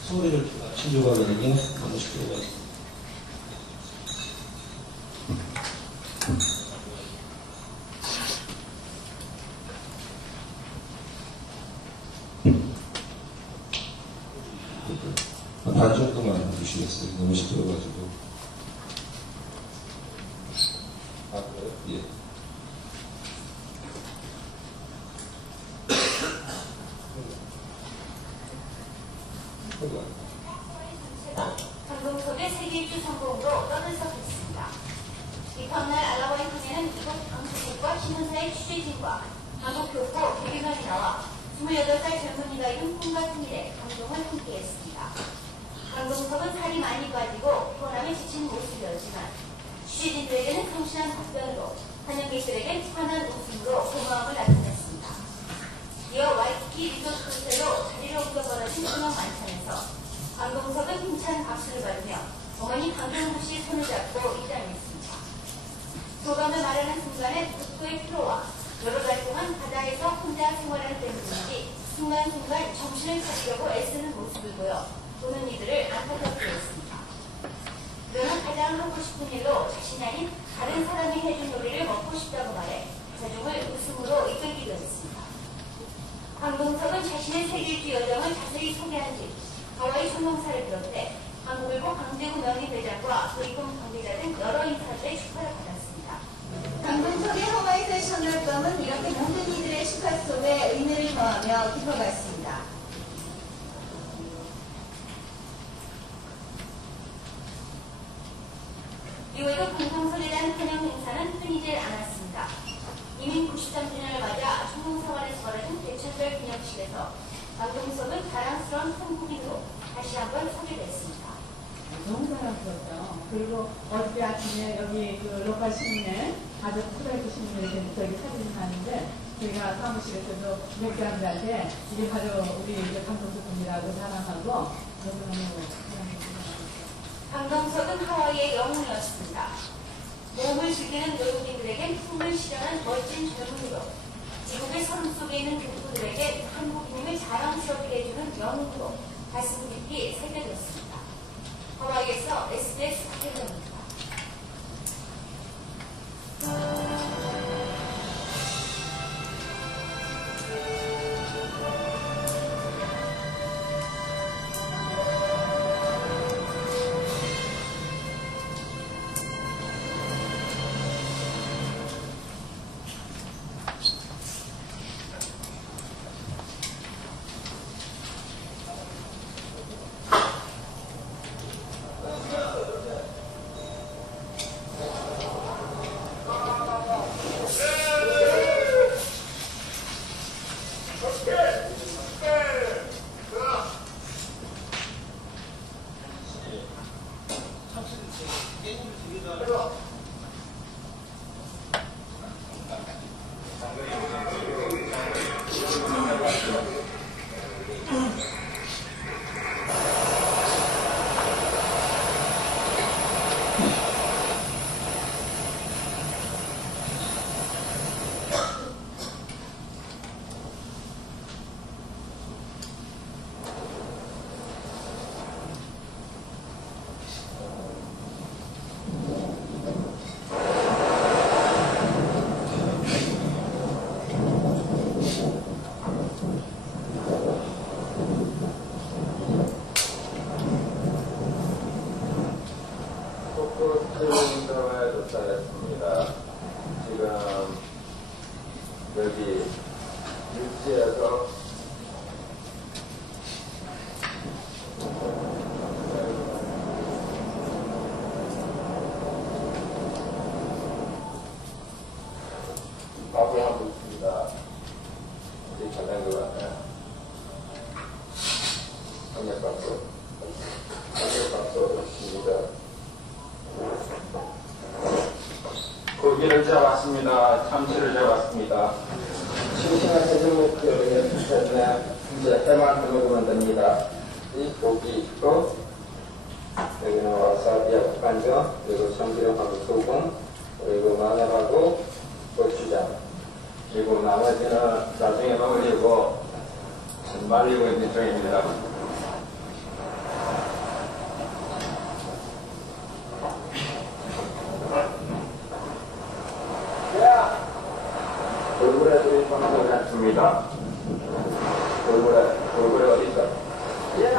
소리를 신조가거든요. 너무 시끄러워가지고. 반 정도만 해주시겠어요. 너무 시끄러워가지고. 아, 그래요? 예. 강동석의 세계일주 성공으로 떠들썩했습니다. 이튿날 알라바이 통에는 이곳 방송국과 신문사의 취재진과 한국 교포 교류관이 나와 28살 젊은이가 이룬 꿈같은 일에 감동을 함께했습니다. 강동석은 살이 많이 빠지고 피곤함에 지친 모습이었지만 취재진들에게는 성실한 답변으로 환영객들에겐 환한 웃음으로 고마움을 나타냈습니다. 이어 와이키키 리조트 호텔로 자리를 옮겨 벌어진 음악 만찬에서 강동석은 힘찬 박수를 받으며 어머니 강동석 씨 손을 잡고 입장했습니다. 소감을 말하는 순간에 극도의 피로와 여러 달 동안 바다에서 혼자 생활하는 때문인지 순간순간 정신을 차리려고 애쓰는 모습을 보여 보는 이들을 안타깝게 했습니다. 너는 가장 하고 싶은 일로 자신이 아닌 다른 사람이 해준 요리를 먹고 싶다고 말해 자중을 웃음으로 이끌기도 했습니다. 강동석은 자신의 세계일주 여정을 자세히 소개한 뒤 하와이 총영사를 비롯해 한국일보 강대구 명예회장과 도이금 관계자 등 여러 인사들의 축하를 받았습니다. 강동석의 하와이 세션 활동은 이렇게 모든 이들의 축하 속에 의미를 더하며 깊어갔습니다. 이외에도 강동석에 대한 환영 행사는 흔히질 않았습니다. 이민 93주년을 맞아 총영사관에서 벌어진 대천절 기념식에서 강동석은 자랑스러운 한국인으로 다시 한번 소개됐습니다. 너무 자랑스럽죠. 그리고 어제 아침에 여기 그 로컬 신문에 가족 프로젝트 신문에 저기 사진을 봤는데 제가 사무실에서도 몇 사람들한테 이게 바로 우리 강동석입니다고 자랑하고 너무너무 자랑스럽습니다. 강동석은 하와이의 영웅이었습니다. 몸을 즐기는 외국인들에겐 꿈을 실현한 멋진 젊은이로 지국의 서름 속에 있는 교포들에게 한국인임을 자랑스럽게 해주는 영웅으로 가슴 깊이 새겨졌습니다. 하와이에서 SBS 박혜정입니다. 운동에 도착했습니다. 지금 여기 육지에서 밥을 하고 있습니다. 이제 잘 된 것 같아요. 한약밥도 있습니다. 고기를 잡았습니다. 참치를 잡았습니다. 싱싱한 해산물들에 붙였네. 이제 해만 먹으면 됩니다. 이 고기도 여기는 와사비하고 간장, 그리고 참기름하고 소금, 그리고 마늘하고 고추장, 그리고 나머지는 나중에 먹으려고 말리고 있는 중입니다. 돌고래 소리 방송을 했습니다. 돌고래 어디 있어? 네.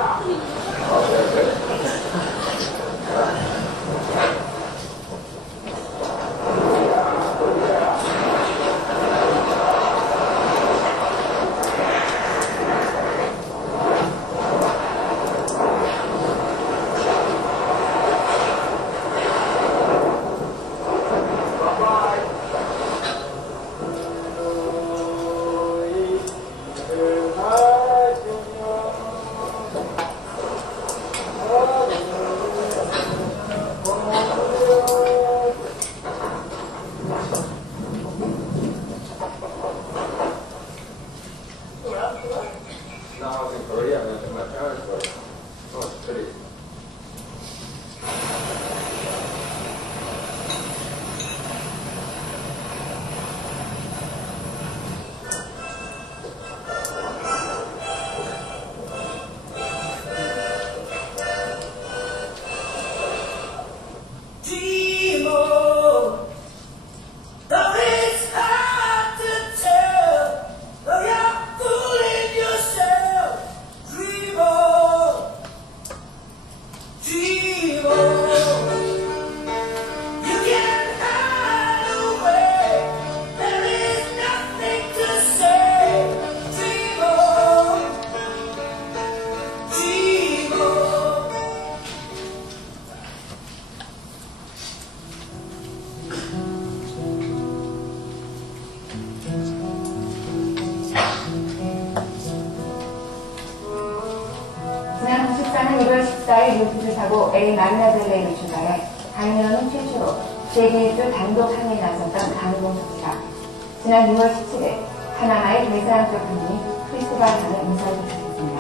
14일 요트를 타고 L 마리나델레이를 출발해 강연은 최초로 세계 일주 단독 항해에 나섰던 강동석 씨가 지난 6월 17일 파나마의 대서양쪽 항문인 크리스토발항에 무사히 도착했습니다.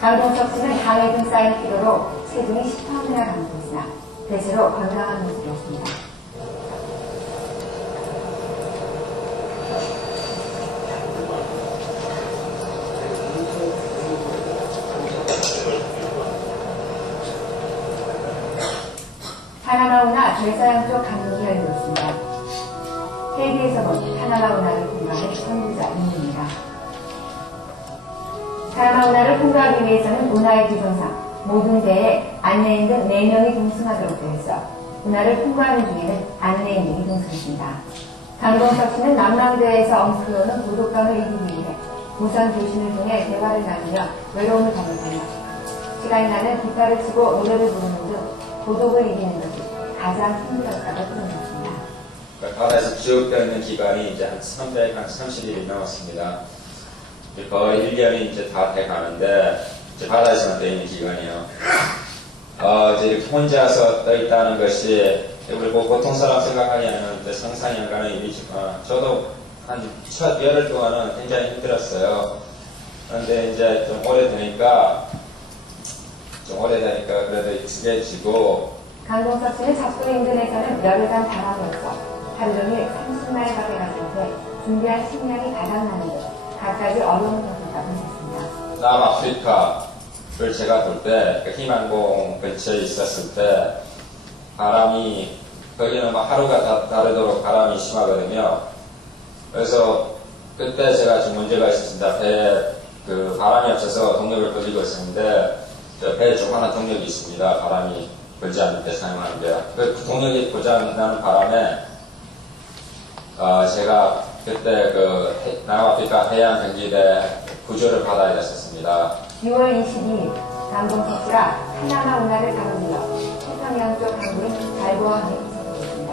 강동석 씨는 항해 등 쌓인 피로로 체중이 10파운드나 감고 있으나 대체로 건강한 모습이었습니다. 파나마 운하 대서양 쪽 강물이 열리고 있습니다. 헬기에서 본 파나마 운하를 통과한 선구자 임무입니다. 파나마 운하를 통과하기 위해서는 운하의 규정상 모든 배에 안내인 등 4명이 동승하도록 되어 있어 운하를 통과하는 중에는 안내인이 동승했습니다. 강동석 씨는 남랑대에서 엉클어오는 고독감을 이기기 위해 우선 교신을 통해 대화를 나누며 외로움을 가져가며 시간이 나면 기타를 치고 노래를 부르는 등 고독을 이기는 것이 가장 힘들었다고 표현했습니다. 바다에서 지옥되어 있는 기간이 이제 한 330일이 남았습니다. 거의 1년이 이제 다 돼가는데, 이제 바다에서만 떠 있는 기간이요. 이제 이렇게 혼자서 떠 있다는 것이, 우리 보통 사람 생각하기에는 이제 상상이 안 가는 일이지만, 저도 한 첫 열흘 동안은 굉장히 힘들었어요. 그런데 이제 좀 오래되니까 그래도 익숙해지고, 강동석 씨는 적도 인근에서는 열흘간 다방이었어 하루 종일 30마일 밖에 갔을 때 준비한 식량이 바닥나는 듯 갖가지 어려움을 겪었다고 했습니다. 남아프리카를 제가 돌 때, 그 희망봉 근처에 있었을 때, 바람이, 거기는 막 하루가 다르도록 바람이 심하거든요. 그래서 그때 제가 좀 문제가 있었습니다. 배에 그 바람이 없어서 동력을 돌리고 있었는데, 배에 좀 하나 동력이 있습니다. 바람이 불지 않을 때 사용하는 게. 그 동력이 고장나는 바람에, 제가 그때 그 남아프리카 해양 경기대 구조를 받아야 됐었습니다. 6월 22일 강동석 씨가 파나마 운하를 가로질러 태평양 쪽 항구인 발보항에 도착했습니다.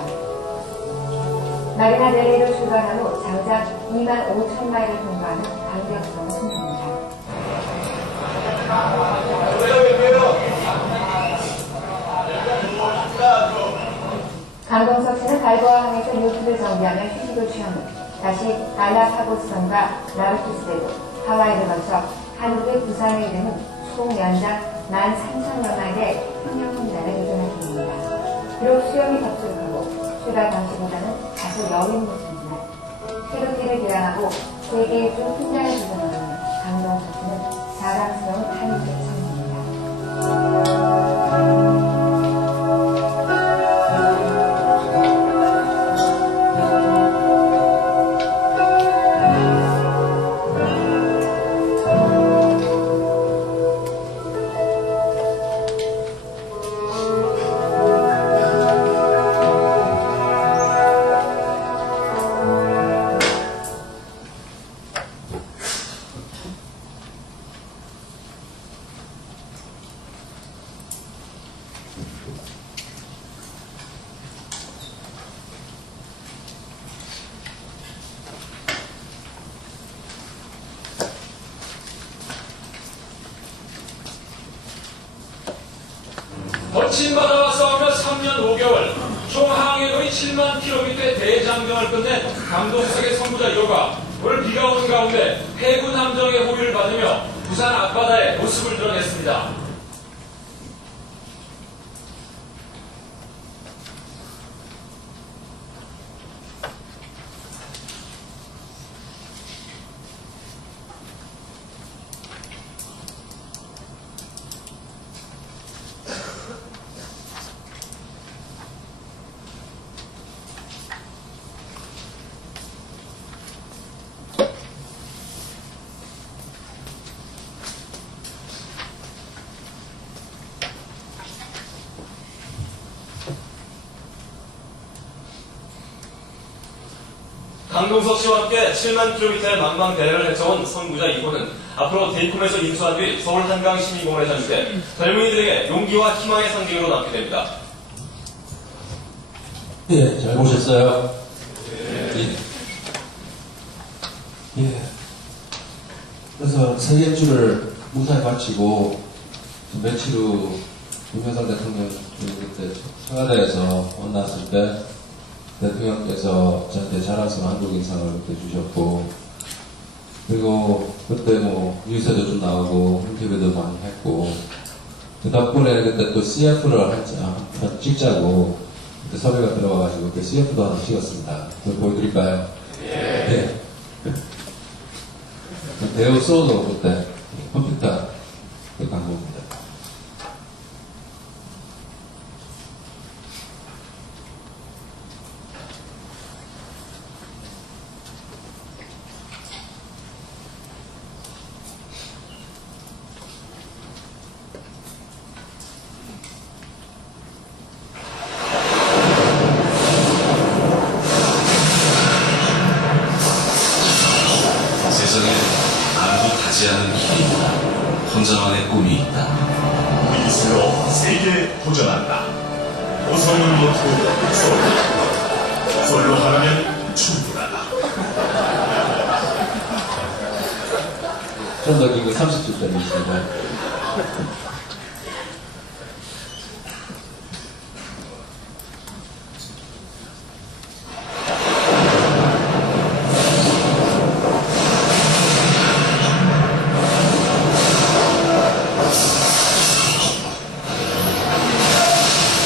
마리나델레이로 출발한 후 장작 2만 5천 마일을 통과하는 강대역성을 승부입니다. 강동석 씨는 발보항에서 요트를 정비하며 휴식을 취한 후 다시 갈라파고스섬과 라르투스대로 하와이를 거쳐 한국의 부산에 이르는 총 연장 13,000여 마일의 평양 횡단을 도전할 중입니다. 비록 수영이 적절하고 출발 당시보다는 다소 여린 모습이지만 태극기를 개량하고 세계 일주 횡단을 도전하는 강동석 씨는 자랑스러운 한국의 청년입니다. 거친 바다와 싸우며 3년 5개월, 총 항해거리 7만 km의 대장정을 끝낸 강동석의 선구자 1호가 오늘 비가 오는 가운데 해군 함정의 호위를 받으며 부산 앞바다의 모습을 드러냈습니다. 강동석 씨와 함께 7만 km의 망망대해를 헤쳐온 선구자 2호는 앞으로 데이콤에서 인수한 뒤 서울 한강시민공원에 전시돼 젊은이들에게 용기와 희망의 상징으로 남게 됩니다. 예, 잘 보셨어요? 예. 그래서 세 개주를 무사히 마치고 며칠 후 김영삼 대통령 그때 청와대에서 만났을 때 대통령께서 저한테 자랑스러운 한국 인상을 그때 주셨고, 그리고 그때 뭐 뉴스에도 좀 나오고 인터뷰도 많이 했고, 그 덕분에 그때 또 CF를 한편 찍자고 그때 섭외가 들어와가지고 그 CF도 하나 찍었습니다. 그걸 보여드릴까요? 네. 배우 소도 그때 컴퓨터 그 광고입니다. 세상에 아무도 가지 않은 길이 있다. 혼자만의 꿈이 있다. 미술로 세계에 도전한다. 오성은 못고 솔로. 솔로 하나면 충분하다. 좀 더 긴 거 30초짜리 있습니다.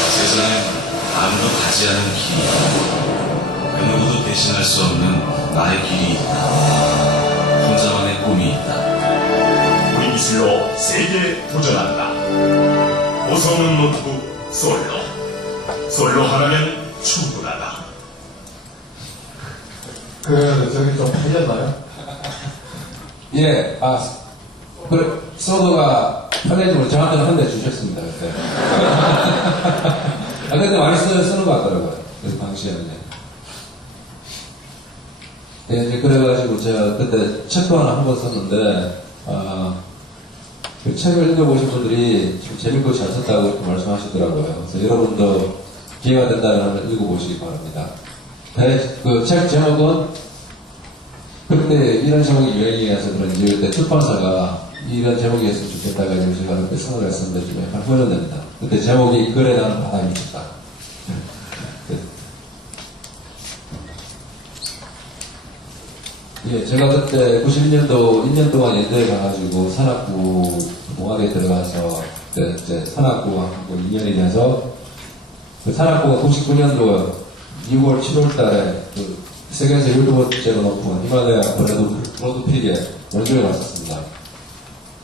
세상엔 아무도 가지 않은 길이 있다. 그 누구도 대신할 수 없는 나의 길이 있다. 혼자만의 꿈이 있다. 우리 미술로 세계에 도전한다. 오성은 못고 솔로. 솔로 하나면 충분하다. 저기 좀 팔렸나요? 예, 그래, 소도가 편의점으로 저한테는 한 대 주셨습니다, 그때. 근데 많이 쓰는 것 같더라고요. 그 당시에는. 예, 이제 그래가지고 제가 그때 책도 하나 한 번 썼는데, 그 책을 읽어보신 분들이 좀 재밌고 잘 썼다고 이렇게 말씀하시더라고요. 그래서 여러분도 기회가 된다면 읽어보시기 바랍니다. 그 책 제목은 그때 이런 제목이 유행이어서 그런지 그때 출판사가 이런 제목이었으면 좋겠다 가지고 제가 그렇게 생각을 했었는데 좀 약간 후련됩니다. 그때 제목이 글에 나는 바람이었다. 예, 제가 그때 91년도 1년 동안 연대에 가가지고 산악부 공학에 들어가서 그때 이제 산악부하고 2년이 돼서 그 산악부가 99년도 6월 7월 달에 그 세계에서 7번째로 높은 히말라야 브로드픽에 원주에 갔었습니다.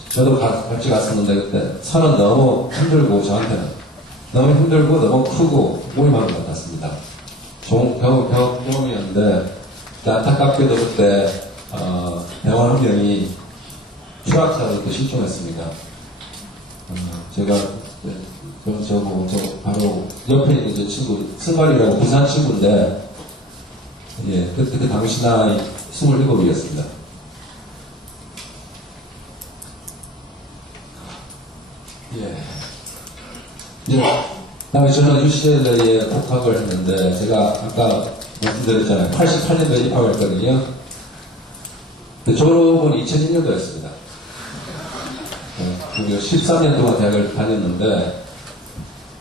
저도 같이 갔었는데 그때 산은 너무 힘들고 저한테는 너무 힘들고 너무 크고 모임하는 것 같았습니다. 좋은 경험이었는데 안타깝게도 그때 대원 한 명이 추락사로 또 실종했습니다. 제가 저 바로 옆에 있는 제 친구 승관이라고 부산 친구인데 예, 그때 그 당시 나이 27이었습니다. 예. 다음에 저는 UCLA에 복학을 했는데, 제가 아까 말씀드렸잖아요. 88년도에 입학을 했거든요. 졸업은 2001년도였습니다. 13년 동안 대학을 다녔는데,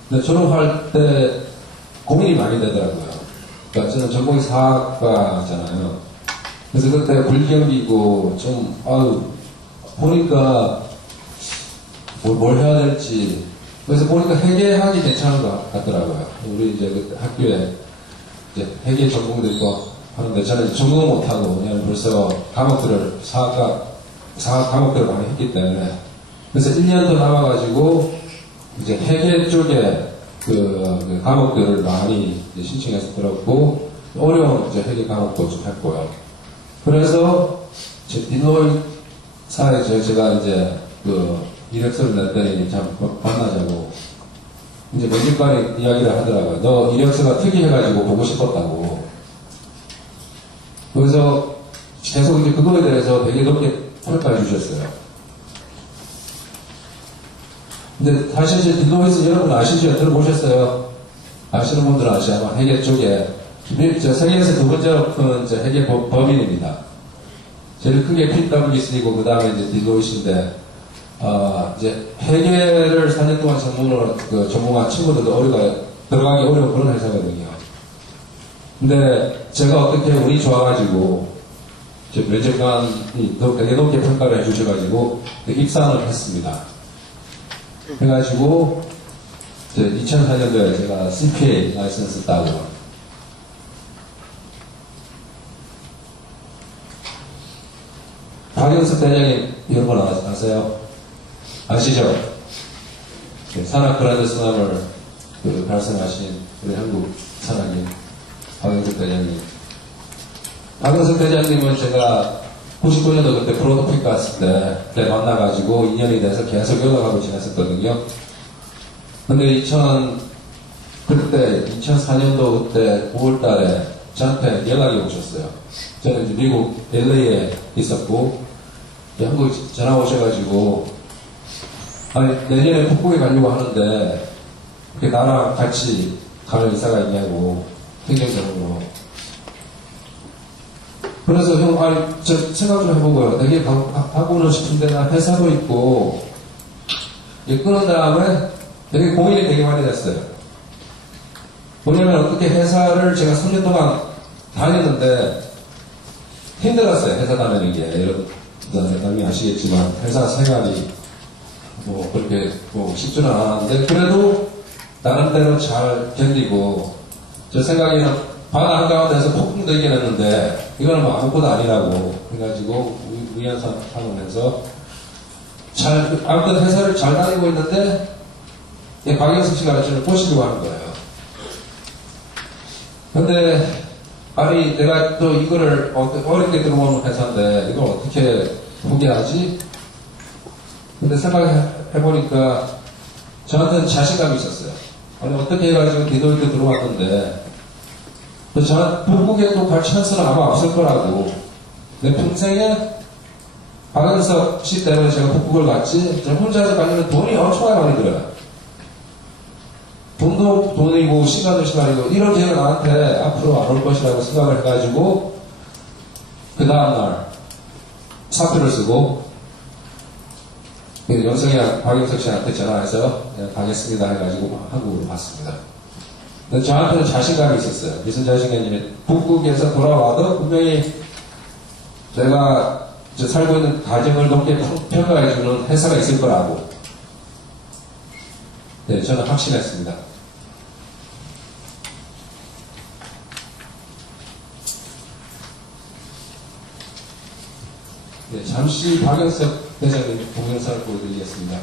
근데 졸업할 때 고민이 많이 되더라고요. 그러니까 저는 전공이 사학과잖아요. 그래서 그때 불경기고 보니까 뭘 해야 될지. 그래서 보니까 회계학이 괜찮은 것 같더라고요. 우리 이제 그 학교에 이제 회계 전공도 있고 하는데 저는 전공을 못하고 그냥 벌써 사학 과목들을 많이 했기 때문에 그래서 1년 더 남아가지고 이제 회계 쪽에 그 과목들을 많이 이제 신청해서 들었고 어려운 이제 회계 과목도 좀 했고요. 그래서 디노이사에 제가 이제 이력서를 냈더니 참 만나자고 이제 면접관이 이야기를 하더라고요. 너 이력서가 특이해가지고 보고 싶었다고. 그래서 계속 이제 그거에 대해서 되게 높게 평가해 주셨어요. 근데 사실 이제 딜로이트 여러분 아시죠? 들어보셨어요? 아시는 분들은 아시죠? 아마 회계 쪽에 세계에서 두 번째로 큰 회계 법인입니다. 제일 큰 게 PwC고 그 다음에 이제 딜로이트인데 이제 회계를 4년 동안 전공한 친구들도 들어가기 어려운 그런 회사거든요. 근데 제가 어떻게 운이 좋아가지고 면접관이 되게 높게 평가를 해주셔가지고 입사를 했습니다. 해가지고 2004년도에 제가 CPA 라이선스 따고 박영석 대장님 이런 거 아세요? 아시죠? 산악 브랜드 수납을 발생하신 우리 한국 산악인 박영석 대장님. 박영석 대장님은 제가 99년도 그때 프로토픽 갔을 때 만나가지고 인연이 돼서 계속 연락하고 지냈었거든요. 근데 2004년도 그때 5월 달에 저한테 연락이 오셨어요. 저는 이제 미국 LA에 있었고, 한국 전화 오셔가지고, 내년에 북극에 가려고 하는데, 나랑 같이 가는 의사가 있냐고, 행정적으로. 그래서 형, 저 생각 좀 해보고요. 내게 가고는 싶은데, 나 회사도 있고, 끊은 다음에 되게 고민이 되게 많이 됐어요. 뭐냐면 어떻게 회사를 제가 3년 동안 다녔는데, 힘들었어요. 회사 다니는 게. 여러분이 아시겠지만, 회사 생활이 그렇게 쉽지는 않았는데, 그래도 나름대로 잘 견디고, 저 생각에는 바다 한가운데서 폭풍 되긴 했는데, 이거는 아무것도 아니라고 해가지고, 우연상하면서, 아무튼 회사를 잘 다니고 있는데, 박영석 씨가 저를 꼬시려고 하는 거예요. 근데, 내가 또 이거를 어렵게 들어오는 회사인데 이걸 어떻게 포기하지? 근데 생각해보니까 저한테는 자신감이 있었어요. 어떻게 해가지고 디도이도 들어왔는데 북극에 또 갈 찬스는 아마 없을 거라고. 내 평생에 박영석 씨 때문에 제가 북극을 갔지, 저 혼자서 가려면 돈이 엄청나게 많이 들어요. 돈도 돈이고 시간도 시간이고 이런 기회가 나한테 앞으로 안 올 것이라고 생각을 해가지고 그 다음날 사표를 쓰고 박영석 씨한테 전화해서 가겠습니다 해가지고 한국으로 갔습니다. 근데 저한테는 자신감이 있었어요. 무슨 자신감이냐면 북극에서 돌아와도 분명히 내가 살고 있는 가정을 높게 평가해주는 회사가 있을 거라고. 네, 저는 확신했습니다. 네, 잠시 박영석 대장님 동영상을 보여드리겠습니다.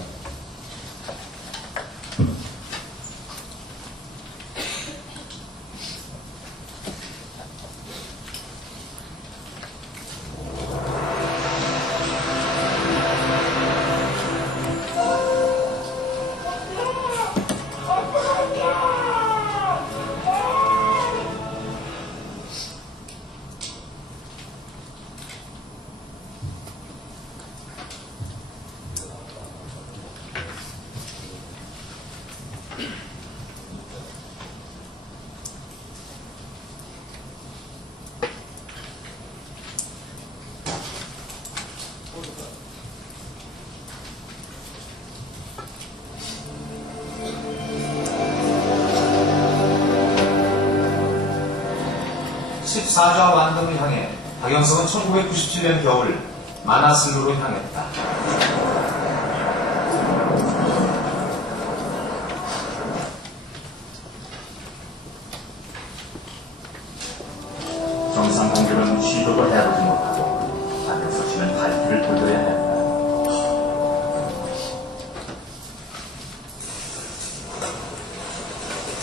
사좌 완등을 향해 박영석은 1997년 겨울 마나슬루로 향했다. 정상 공격은 시도도 해보지 못하고 박영석 씨는 발길을 돌려야 했다.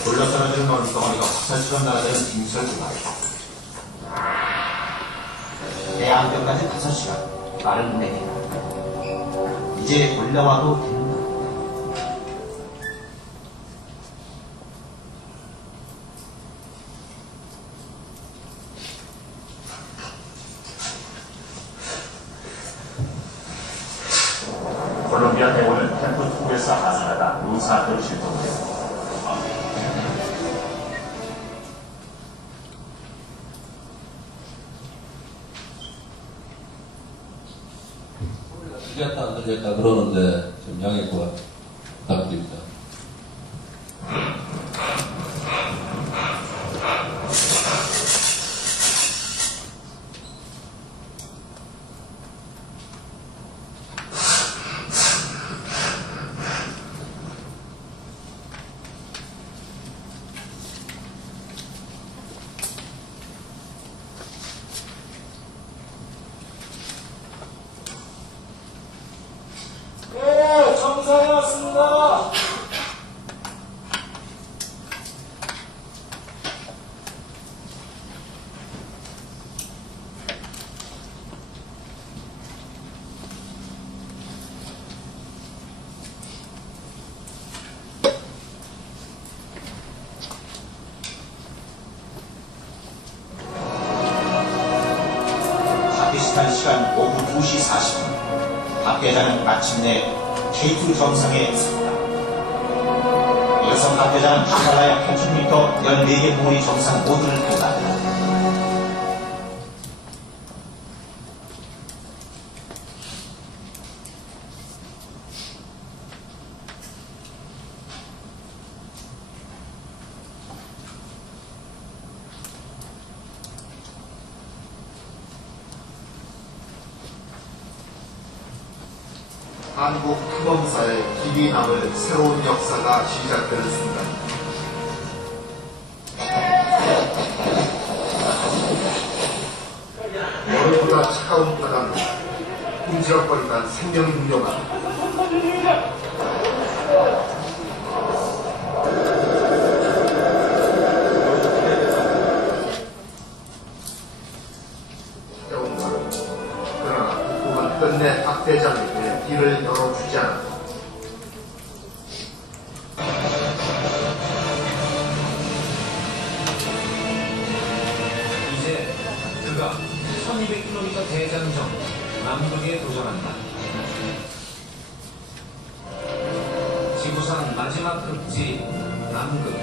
돌려떨어지는 얼음덩어리가 화살처럼 날아가는 빙설구가 내 안경까지 5시간 말을 내겠다. 이제 올라와도 된다. 콜롬비아 대원은 캠프2에서 하산하다 루사한테로 실종되었다. 들렸다 안 들렸다 그러는데 좀 양해 부탁드립니다. 네, 정상에 왔습니다. 파키스탄 시간 오후 2시 40분 박 대장은 마침내 K2 정상에 섰다. 이어서 박 대장은 히말라야 8,000m 14개 봉우리 정상 모두를 통과한다. 한국 탐험사의 길이 남을 새로운 역사가 시작되는 순간입니다. 열보다 차가운 바람, 꿈지럭거리는 생명이 운영합니다. 차가운 바람, 그러나 북극은 끝내 박 대장에게 길을 열어주지 않았다. 이제 그가 1200km 대장정 남극에 도전한다. 지구상 마지막 극지 남극.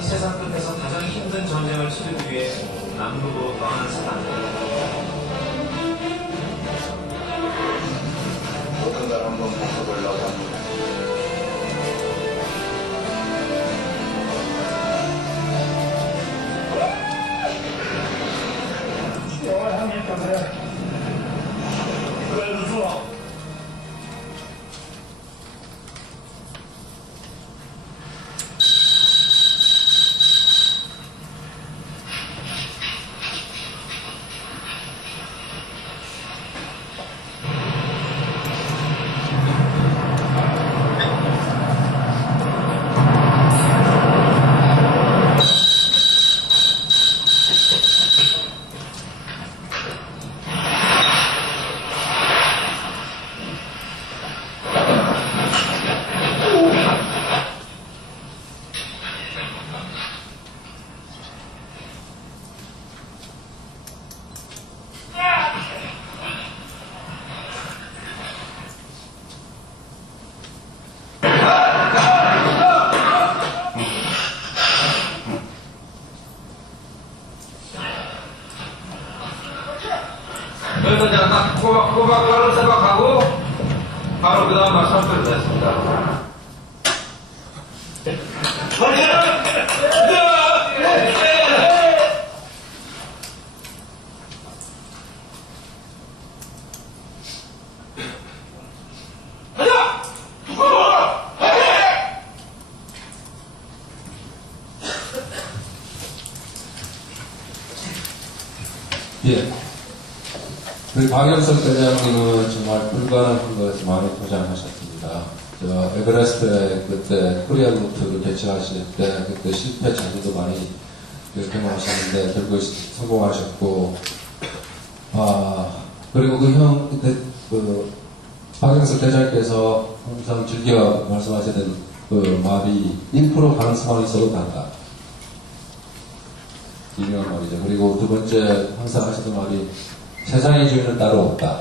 세상 끝에서 가장 힘든 전쟁을 치르기 위해 남극으로 떠나는 사람. 모든 걸 한번 벗어보려고 합니다. 그래서 제가 딱 꼬박꼬박 가를 생각하고 바로 그 다음 말씀을 드렸습니다. 예. 우리 박영석 대장님은 정말 불가능한 것을 많이 포장하셨습니다. 저 에베레스트에 그때 코리아 루트를 개최하실 때 그때 실패 자주도 많이 경험하셨는데 결국 성공하셨고, 그리고 그때 박영석 대장께서 항상 즐겨 말씀하시던 그 말이 1% 가능성만 있어도 간다. 유명한 말이죠. 그리고 두 번째 항상 하시던 말이 세상의 주인은 따로 없다.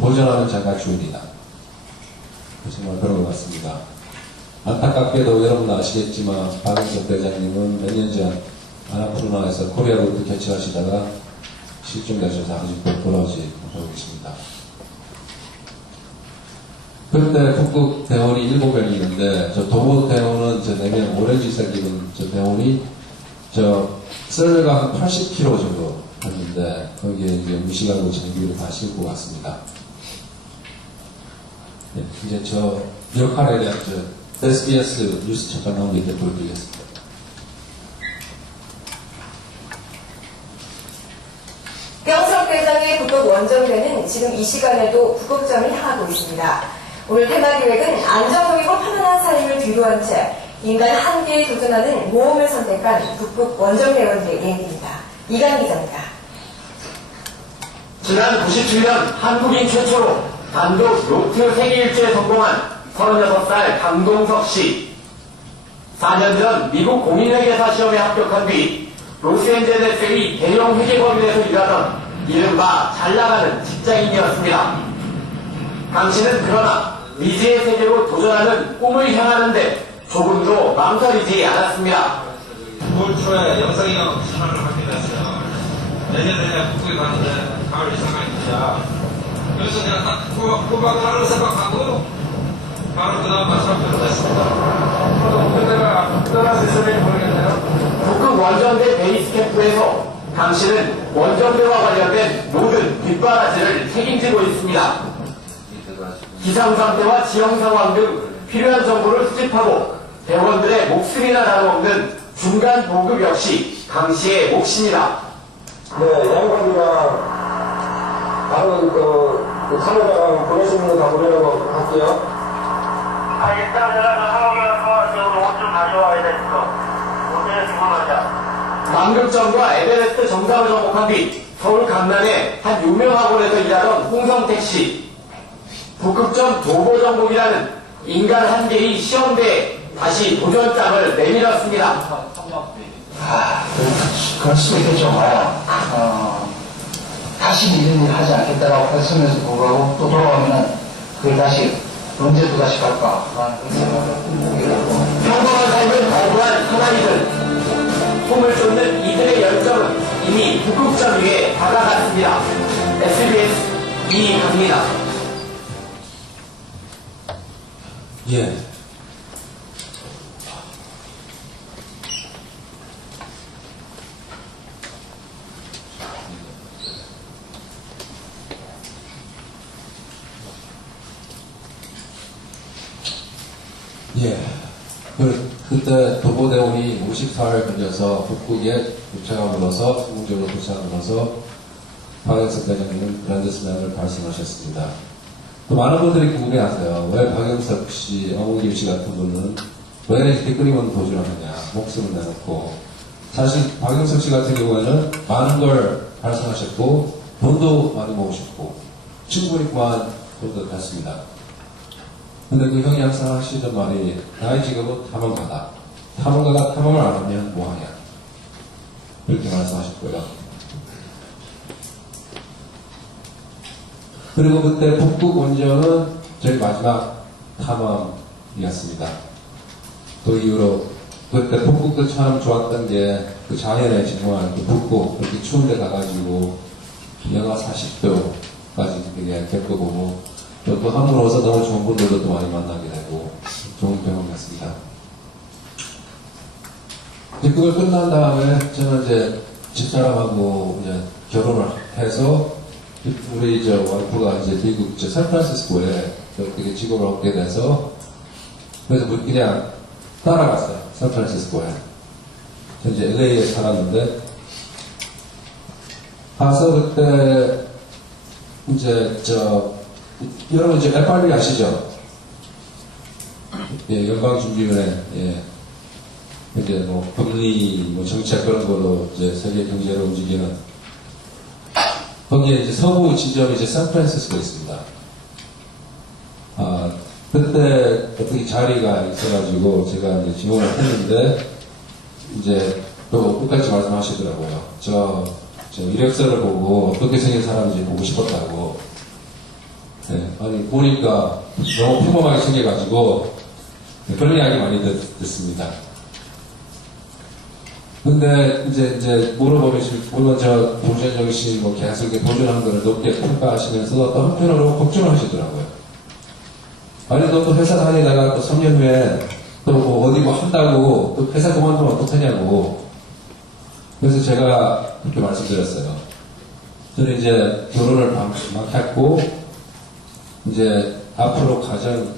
도전하는 자가 주인이다. 정말 그런 것 같습니다. 안타깝게도 여러분 아시겠지만 박영석 대장님은 몇 년 전 아나푸르나에서 코리아 루트 개최하시다가 실종되셔서 아직도 돌아오지 못하고 계십니다. 그때 북극 대원이 7명이 있는데, 저 도보 대원은 저 4명, 오렌지색 입은 저 대원이, 썰매가 한 80km 정도 갔는데, 거기에 이제 무식하고 장비를 다 싣고 갔습니다. 네, 이제 저 역할에 대한 SBS 뉴스 잠깐 나온 게 보여드리겠습니다. 뿅석대장의 북극 원정대는 지금 이 시간에도 북극점을 향하고 있습니다. 오늘 테마 기획은 안정적이고 편안한 삶을 뒤로한 채 인간 한계에 도전하는 모험을 선택한 북극 원정대원들의 얘기입니다. 이강 기자입니다. 지난 97년 한국인 최초로 단독 요트 세계 일주에 성공한 36살 강동석 씨. 4년 전 미국 공인회계사 시험에 합격한 뒤 로스앤젤레스의 대형 회계법인에서 일하던 이른바 잘나가는 직장인이었습니다. 강 씨는 그러나 미지의 세계로 도전하는 꿈을 향하는데 조금도 망설이지 않았습니다. 올 초에 영상이랑 전화를 하게 됐어요. 내년에 북극에 가는데 가을 이상하게 되자. 그래서 내가 딱 후박을 하는 생각하고 바로 그 다음 마지막으로 됐습니다. 그래도 내가 떠날 수 있을지 모르겠네요. 북극 원정대 베이스 캠프에서 강 씨는 원정대와 관련된 모든 뒷바라지를 책임지고 있습니다. 기상 상태와 지형 상황 등 필요한 정보를 수집하고 대원들의 목숨이나 다름없는 중간 보급 역시 강 씨의 몫입니다. 네, 양반이랑 다른 그 카메라랑 보내시는 거 다 보내라고 할게요. 일단 내가 상황이라서 옷 좀 가져와야 되니까. 옷에 주문하자. 남극점과 에베레스트 정상을 정복한 뒤 서울 강남의 한 유명 학원에서 일하던 홍성택 씨. 북극점 도보 정복이라는 인간 한계의 시험대에 다시 도전장을 내밀었습니다. 그럴 수 있겠죠. 다시 이런 일 하지 않겠다라고 했으면서 불구하고 또 돌아오면은 그게 다시 언제 또 다시 갈까 라는 생각을 평범한 삶을 거부한 하나이들. 꿈을 쫓는 이들의 열정은 이미 북극점 위에 다가갔습니다. SBS 이강입니다. 예. 예. 그때 도보대원이 54일 걸려서 북극에 도착함으로써 성공적으로 도착함으로써 박영석 대장님은 그란드스맨을 발송하셨습니다. 또 많은 분들이 궁금해하세요. 왜 박영석 씨, 어몽김 씨 같은 분은 왜 이렇게 끊임없는 도전을 하냐, 목숨을 내놓고. 사실 박영석 씨 같은 경우에는 많은 걸 발송하셨고 돈도 많이 모으셨고 충분히 구한 돈도 됐습니다. 근데 그 형이 항상 하시던 말이 나의 직업은 탐험가다. 탐험가가 탐험을 안 하면 뭐하냐. 이렇게 말씀하셨고요. 그리고 그때 북극 원정은 저희 마지막 탐험이었습니다. 그 이후로 그때 북극도 참 좋았던 게 그 자연의 정말 그 북극 그렇게 추운 데 가가지고 영하 40도까지 되게 겪어보고 또 함으로써 너무 좋은 분들도 또 많이 만나게 되고 좋은 경험이었습니다. 그걸 끝난 다음에 저는 이제 집사람하고 이제 결혼을 해서 우리 저 와이프가 이제 미국 샌프란시스코에 되게 직업을 얻게 돼서 그래서 그냥 따라갔어요. 샌프란시스코에. 이제 LA에 살았는데 가서 그때 이제 여러분 이제 FRB 아시죠? 예, 연방준비위원회, 예. 이제 뭐, 금리, 뭐, 정책 그런 걸로 이제 세계 경제를 움직이는. 거기에 이제 서부 지점이 이제 샌프란시스코에 있습니다. 그때 어떻게 자리가 있어가지고 제가 이제 지원을 했는데, 이제 또 끝까지 말씀하시더라고요. 저 이력서를 보고 어떻게 생긴 사람인지 보고 싶었다고. 네, 아니, 보니까 너무 평범하게 생겨가지고, 그런 이야기 많이 듣습니다. 근데, 이제 물어보면, 물론 도전정신, 뭐, 계속 이렇게 도전하는 거를 높게 평가하시면서 또 한편으로 걱정을 하시더라고요. 아니, 너 또 회사 다니다가 또 3년 후에 또 뭐 어디 뭐 한다고 또 회사 그만두면 어떡하냐고. 그래서 제가 그렇게 말씀드렸어요. 저는 이제 결혼을 막 했고, 이제 앞으로 가정,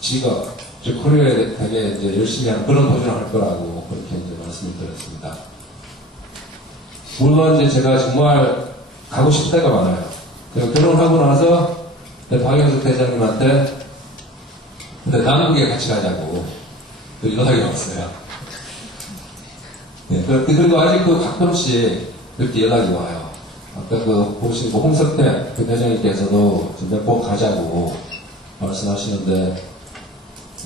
직업, 즉 커리어에 되게 이제 열심히 하는 그런 도전을 할 거라고 그렇게 이제 말씀을 드렸습니다. 물론 이제 제가 정말 가고 싶을 때가 많아요. 제가 결혼하고 나서 박영석 대장님한테 근데 남극에 같이 가자고 연락이 왔어요. 네, 그리고 아직도 가끔씩 이렇게 연락이 와요. 아까 보신 홍석태 그 대장님께서도 몇 번 가자고 말씀하시는데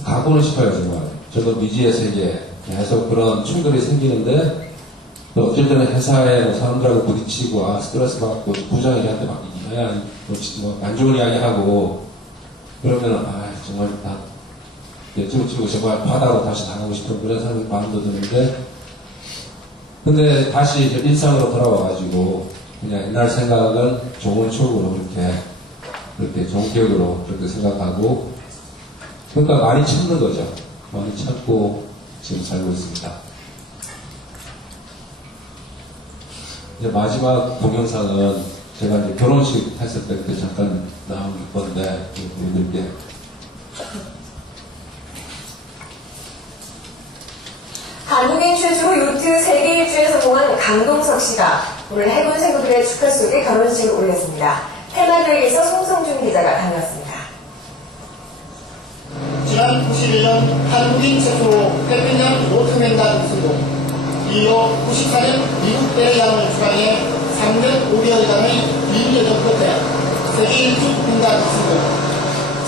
가고는 싶어요, 정말. 저도 미지의 세계 계속 그런 충돌이 생기는데 또 어쩔 때는 회사에 뭐 사람들하고 부딪히고 스트레스 받고 부장님한테 막 안 좋은 이야기 하고 그러면 정말 다 찌우치고 정말 바다로 다시 나가고 싶은 그런 생각이 마음도 드는데 근데 다시 이제 일상으로 돌아와가지고 그냥 옛날 생각은 좋은 추억으로 그렇게 좋은 기억으로 그렇게 생각하고 그러니까 많이 참는 거죠. 많이 참고 지금 살고 있습니다. 이제 마지막 동영상은 제가 이제 결혼식 했을 때 그때 잠깐 나온 건데 우리들께 한국인 최초로 요트 세계 일주에 성공한 강동석 씨가 오늘 해군 생구들의 축하 속에 결혼식을 올렸습니다. 테마교육에서 송성준 기자가 다녀왔습니다. 지난 91년 한국인 최초로 태평양 요트횡단 성공, 이후 94년 미국 대양을 주관해 3년 5개월 간의 긴 여정 끝에 세계 일주 횡단 성공,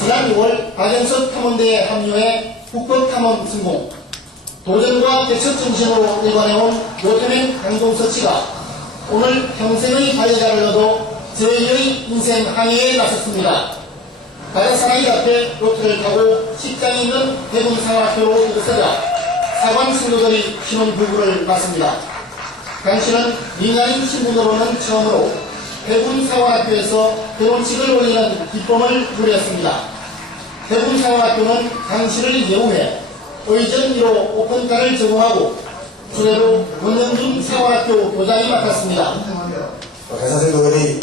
지난 6월 박영석 탐험대에 합류해 북극 탐험 성공, 도전과 개척 정신으로 일관해온 요트맨 강동석 씨가 오늘 평생의 반려자를 얻어 저희의 인생 항해에 나섰습니다. 가족사랑이 앞에 요트를 타고 식장이 있는 대군 상학교로 이곳에다 사관 신도들이 신혼부부를 맞습니다. 당신은 민간인 신분으로는 처음으로 대군 사관학교에서 결혼식을 올리는 기쁨을 누렸습니다. 대군 사관학교는 당신을 예우해 의전 1호 오픈카를 제공하고 주례로 원영준 사관학교 교장이 맡았습니다. 회사 생도들이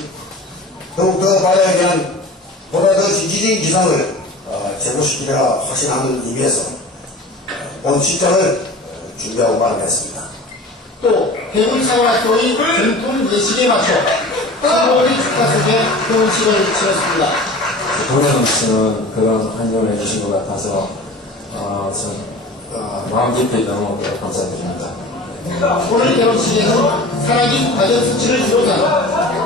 더욱더 발야에 대한 보다 더 지지적인 기상을 제고시키리라 확신하는 의미에서 본 식장을 준비하고 마련했습니다. 또 대군 사관학교의 전통 예식에 맞춰 성공의 축하 속에 결혼식을 치렀습니다. 도현 씨는 그런 환영을 해주신 것 같아서 마음 깊이 너무 감사드립니다. 오늘 결혼식에는 사라진 가정수치를 비롯한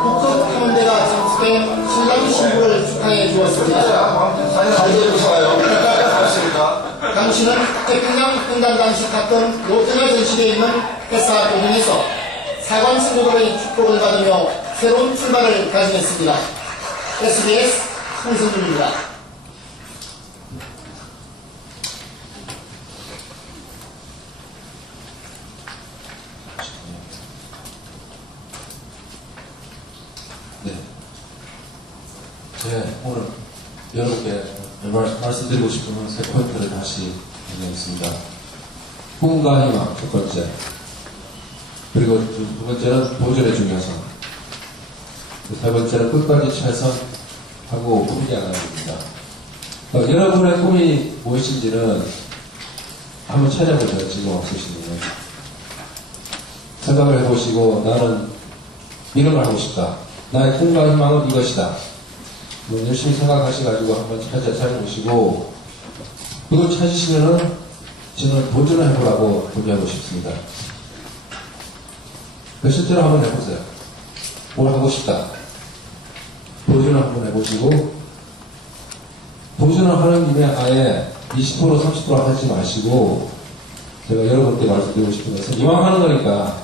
북극 탐험대가 참석해 신랑 신부를 축하해 주었습니다. 당신은 태평양 횡단 당시 탔던 요트가 전시되어 있는 회사 교정에서 사관 신부들의 축복을 받으며 새로운 출발을 가져냈습니다. SBS 홍성준입니다. 오늘 여러분께 말씀드리고 싶은 세 포인트를 다시 정리하겠습니다. 꿈과 희망 첫 번째, 그리고 두 번째는 도전의 중요성, 세 번째는 끝까지 최선하고 포기 안 하는 겁니다. 여러분의 꿈이 무엇인지는 한번 찾아보세요. 지금 없으시면 생각을 해보시고 나는 이런 걸 하고 싶다. 나의 꿈과 희망은 이것이다. 열심히 생각하셔가지고 한번 찾아보시고 그걸 찾으시면은 저는 도전을 해보라고 도전하고 싶습니다. 실제로 한번 해보세요. 뭘 하고 싶다. 도전을 한번 해보시고 도전을 하는 김에 아예 20% 30% 하지 마시고 제가 여러분께 말씀드리고 싶은 것은 이왕 하는 거니까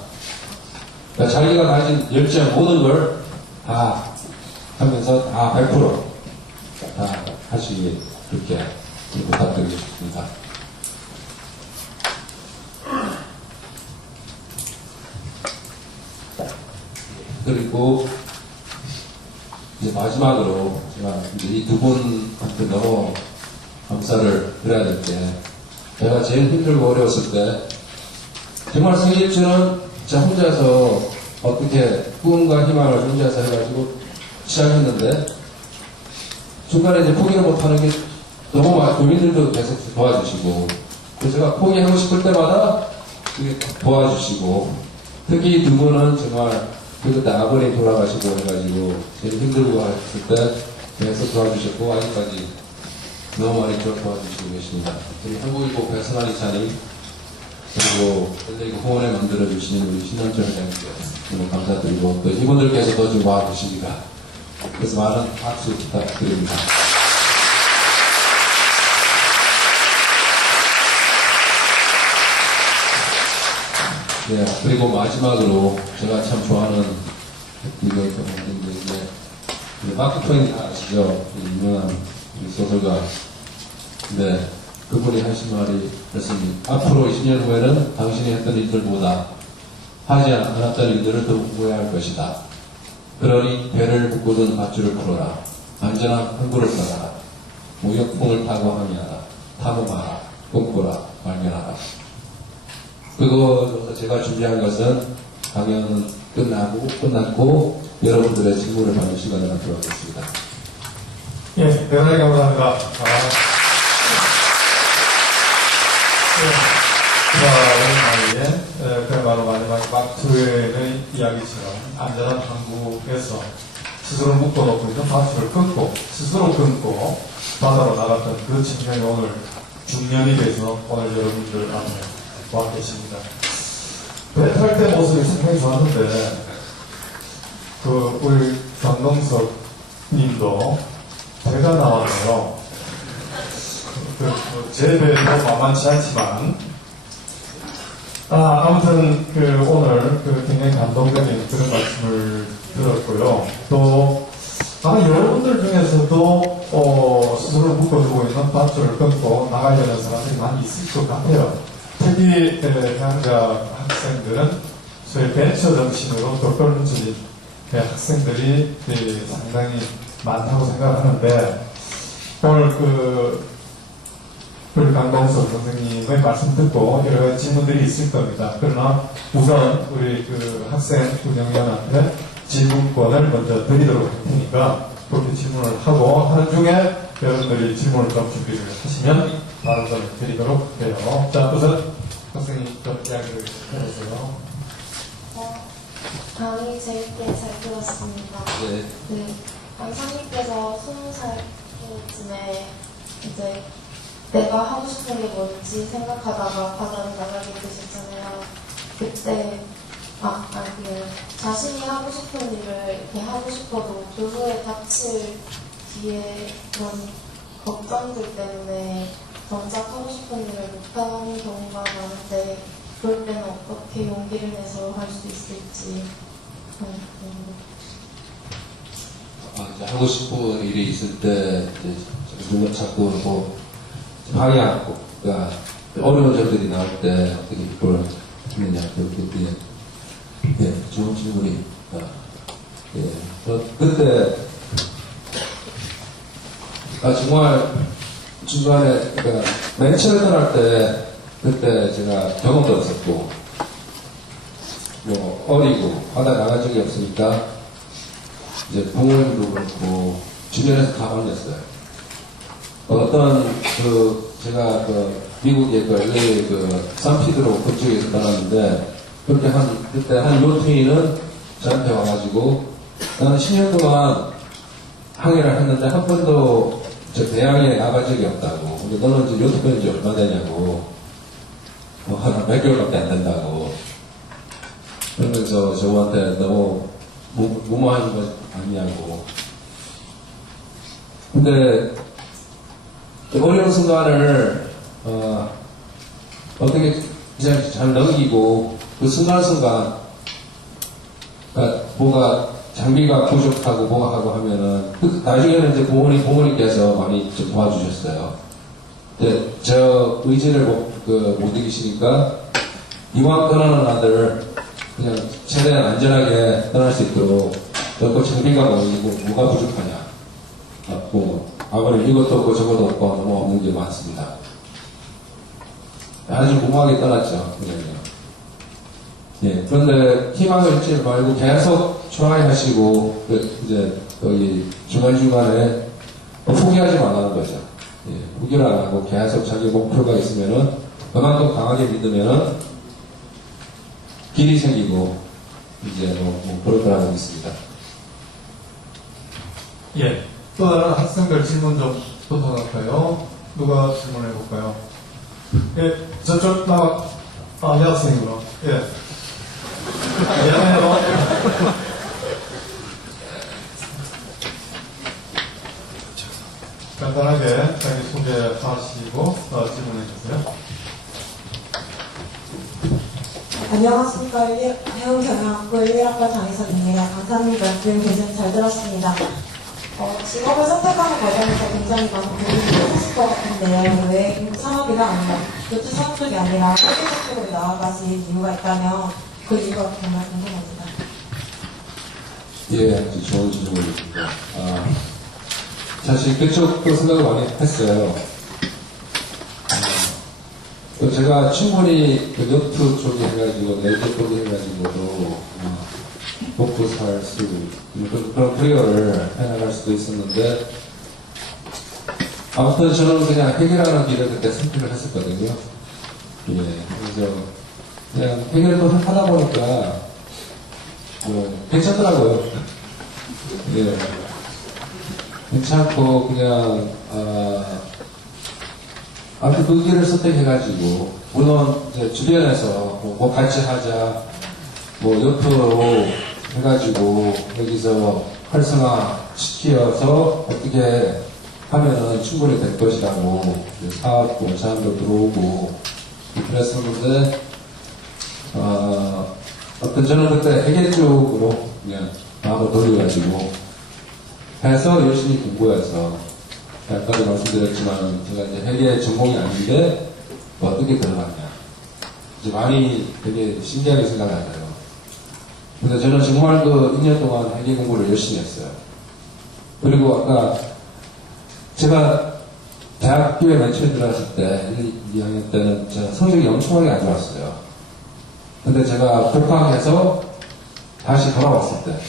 그러니까 자기가 가진 열정 모든 걸 다 하면서 다 100% 다 하시길 그렇게 부탁드리고 싶습니다. 그리고 이제 마지막으로 제가 이제 이 두 분한테 너무 감사를 드려야 될 때, 제가 제일 힘들고 어려웠을 때, 정말 생일주는 저 혼자서 어떻게 꿈과 희망을 혼자서 해가지고 시작했는데, 중간에 이제 포기를 못하는 게 너무 많고, 국민들도 계속 도와주시고, 그래서 제가 포기하고 싶을 때마다 도와주시고, 특히 두 분은 정말 그때 아버님 돌아가시고 해가지고 제일 힘들고 했을 때 계속 도와주셨고, 아직까지 너무 많이 도와주시고 계십니다. 저희 한국일보 배선한 이사님, 그리고 밴드리그 후원에 만들어주시는 우리 신현철 회장님께 너무 감사드리고, 또 이분들께서 더 좀 도와주시니까, 그래서 많은 박수 부탁드립니다. 네, 그리고 마지막으로 제가 참 좋아하는 이거 있는데, 마크 트웨인 아시죠? 유명한 소설가. 네, 그분이 하신 말이 그렇습니다. 앞으로 20년 후에는 당신이 했던 일들보다 하지 않았던 일들을 더 후회할 것이다. 그러니 배를 묶고든 밧줄을 풀어라. 안전한 항구를 떠나라. 무역풍을 타고 항해하라. 탐험하라. 꿈꾸라. 발견하라. 그거 제가 준비한 것은 강연은 끝났고 여러분들의 질문을 받는 시간을 갖도록 하겠습니다. 예, 대단히 감사합니다. 오늘 말에 그야말로 마지막 마크트웨인의 이야기처럼 안전한 항구에서 스스로 묶어놓고 있는 밧줄을 끊고 스스로 끊고 바다로 나갔던 그 측면이 오늘 중년이 돼서 오늘 여러분들 앞에 와 계십니다. 배 탈 때 모습이 상당히 좋았는데 우리 강동석 님도 배가 나왔네요. 제 배도 만만치 않지만 아무튼 오늘 굉장히 감동적인 그런 말씀을 들었고요. 또 아마 여러분들 중에서도 스스로 묶어두고 있는 밧줄을 끊고 나가려는 사람들이 많이 있을 것 같아요. 특히 대학가 학생들은 소위 벤처 정신으로 또 끌어들인 학생들이 상당히 많다고 생각하는데, 오늘 우리 강동석 선생님의 말씀 듣고 여러 가지 질문들이 있을 겁니다. 그러나 우선 우리 학생 운영위원한테 질문권을 먼저 드리도록 할 테니까 그렇게 질문을 하고 하는 중에 여러분들이 질문을 좀 준비를 하시면 답변을 드리도록 해요. 자, 우선 선생님 좀 이야기를 해주세요. 강의 재밌게 잘 들었습니다. 네. 강사님께서 20살 때쯤에 이제 내가 하고 싶은 게 뭔지 생각하다가 바다로 나가게 되셨잖아요. 그때 자신이 하고 싶은 일을 이렇게 하고 싶어도 그 후에 닥칠 뒤에 그런 걱정들 때문에 정작 하고 싶은 일을 못하는 경우가 많은데, 그럴 때는 어떻게 용기를 내서 할 수 있을지. 이제 하고 싶은 일이 있을 때 눈을 자꾸 뭐 방향, 그러니까 어려운 점들이 나올 때 어떻게 그걸 하느냐, 그렇게 좋은 질문이. 그때 정말 중간에 그러니까 맨 처음에 떠날 때 그때 제가 경험도 없었고 뭐 어리고 바다 나간 적이 없으니까 이제 부모님도 그렇고 주변에서 다 말렸어요. 어떤 제가 미국의 LA 산피드로 그쪽에서 떠났는데, 그때 한 요트인은 저한테 와가지고 나는 10년 동안 항해를 했는데 한 번도 저 대양에 나간 적이 없다고. 근데 너는 이제 요트 뺀 지 얼마 되냐고. 한 몇 개월밖에 안 된다고. 그러면서 저한테 너무 무모한 거 아니냐고. 근데 어려운 순간을 어떻게 잘 넘기고, 그 순간순간 뭐가 장비가 부족하고 뭐가 하고 하면은 나중에는 이제 부모님께서 많이 좀 도와주셨어요. 근데 저 의지를 못 이기시니까 이왕 떠나는 아들 그냥 최대한 안전하게 떠날 수 있도록 너 장비가 뭐이고 뭐가 부족하냐, 과거는 이것도 없고 저것도 없고 너무 없는 게 많습니다. 아주 무모하게 떠났죠. 그냥요. 예, 그런데 희망을 잃지 말고 계속 트라이하시고 이제 거기 중간중간에 포기하지 말라는 거죠. 예, 포기를 안 하고 계속 자기 목표가 있으면은 그만큼 강하게 믿으면은 길이 생기고 이제 뭐 그럴 거라고 믿습니다. 예. 또 다른 학생들 질문 좀 부탁할까요? 누가 질문해 볼까요? 예, 저쪽 여학생이구나. 예. 미안해요. 간단하게 자기 소개하시고 질문해 주세요. 안녕하십니까. 해운경영학부 1학번 장희선입니다. 강사님 말씀 굉장히 잘 들었습니다. 직업을 선택하는 과정에서 굉장히 많은 고민이 있을 것 같은데요. 왜 산업이가 아니라 요트 산업 쪽이 아니라 회계 쪽으로 나아가신 이유가 있다면 그 이유가 정말 궁금합니다. 예, 아주 좋은 질문입니다. 사실 그쪽도 생각을 많이 했어요. 제가 충분히 그 요트 쪽에 해가지고 네이버 쪽에 해가지고도 먹고 살 수 있는 그런 커리어를 해나갈 수도 있었는데 아무튼 저는 그냥 해결하는 길을 그때 선택을 했었거든요. 예, 그래서 그냥 해결을 또 하다 보니까 괜찮더라고요. 예, 괜찮고 그냥 아무튼 그 길을 선택해가지고 물론 이제 주변에서 뭐 같이 하자 뭐 요트로 해가지고 여기서 활성화 시켜서 어떻게 하면은 충분히 될 것이라고 사업 사람도 들어오고 그랬었는데 어떤 저는 그때 회계 쪽으로 그냥 마음을 돌려가지고 해서 열심히 공부해서 아까도 말씀드렸지만 제가 이제 회계 전공이 아닌데 뭐 어떻게 들어갔냐 이제 많이 되게 신기하게 생각하잖아요. 근데 저는 정말 그 2년 동안 회계 공부를 열심히 했어요. 그리고 아까 제가 대학교에 맨 처음 들어갔을 때 1, 2학년 때는 제가 성적이 엄청나게 안 좋았어요. 근데 제가 복학해서 다시 돌아왔을 때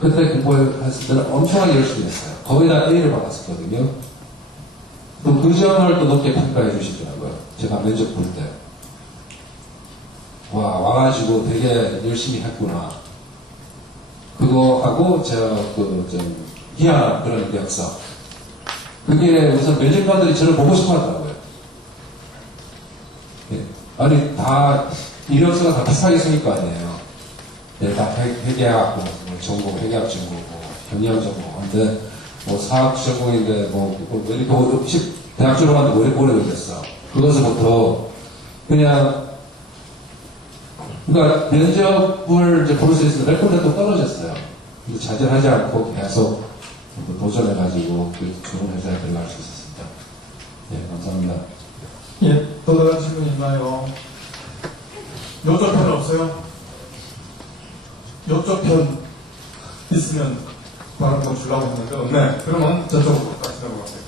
그때 공부했을 때는 엄청나게 열심히 했어요. 거의 다 A를 받았었거든요. 또 그 점을 또 높게 평가해 주시더라고요. 제가 면접 볼 때. 와가지고 되게 열심히 했구나. 그거 하고 제가 좀 희한한 그런 역사. 그게 우선 면접관들이 저를 보고 싶어 하더라고요. 예. 아니, 다, 이력서가 다 비슷하게 생길 거 아니에요. 예, 다 회계학, 전공, 회계학 전공, 경영 전공. 근데, 사학 전공인데, 왜 이렇게 대학 졸업하는데 왜 이렇게 오래 걸렸어. 그것부터, 그러니까 면접을 이제 볼 수 있어서 몇 군데 또 떨어졌어요. 근데 좌절하지 않고 계속 도전해가지고 좋은 회사에 들어갈 수 있었습니다. 예, 감사합니다. 예, 또 다른 질문 있나요? 요조편 없어요? 요조편 있으면 바로 좀 주려고 했는데 없네. 그러면 저쪽으로 다시 넘어가세요.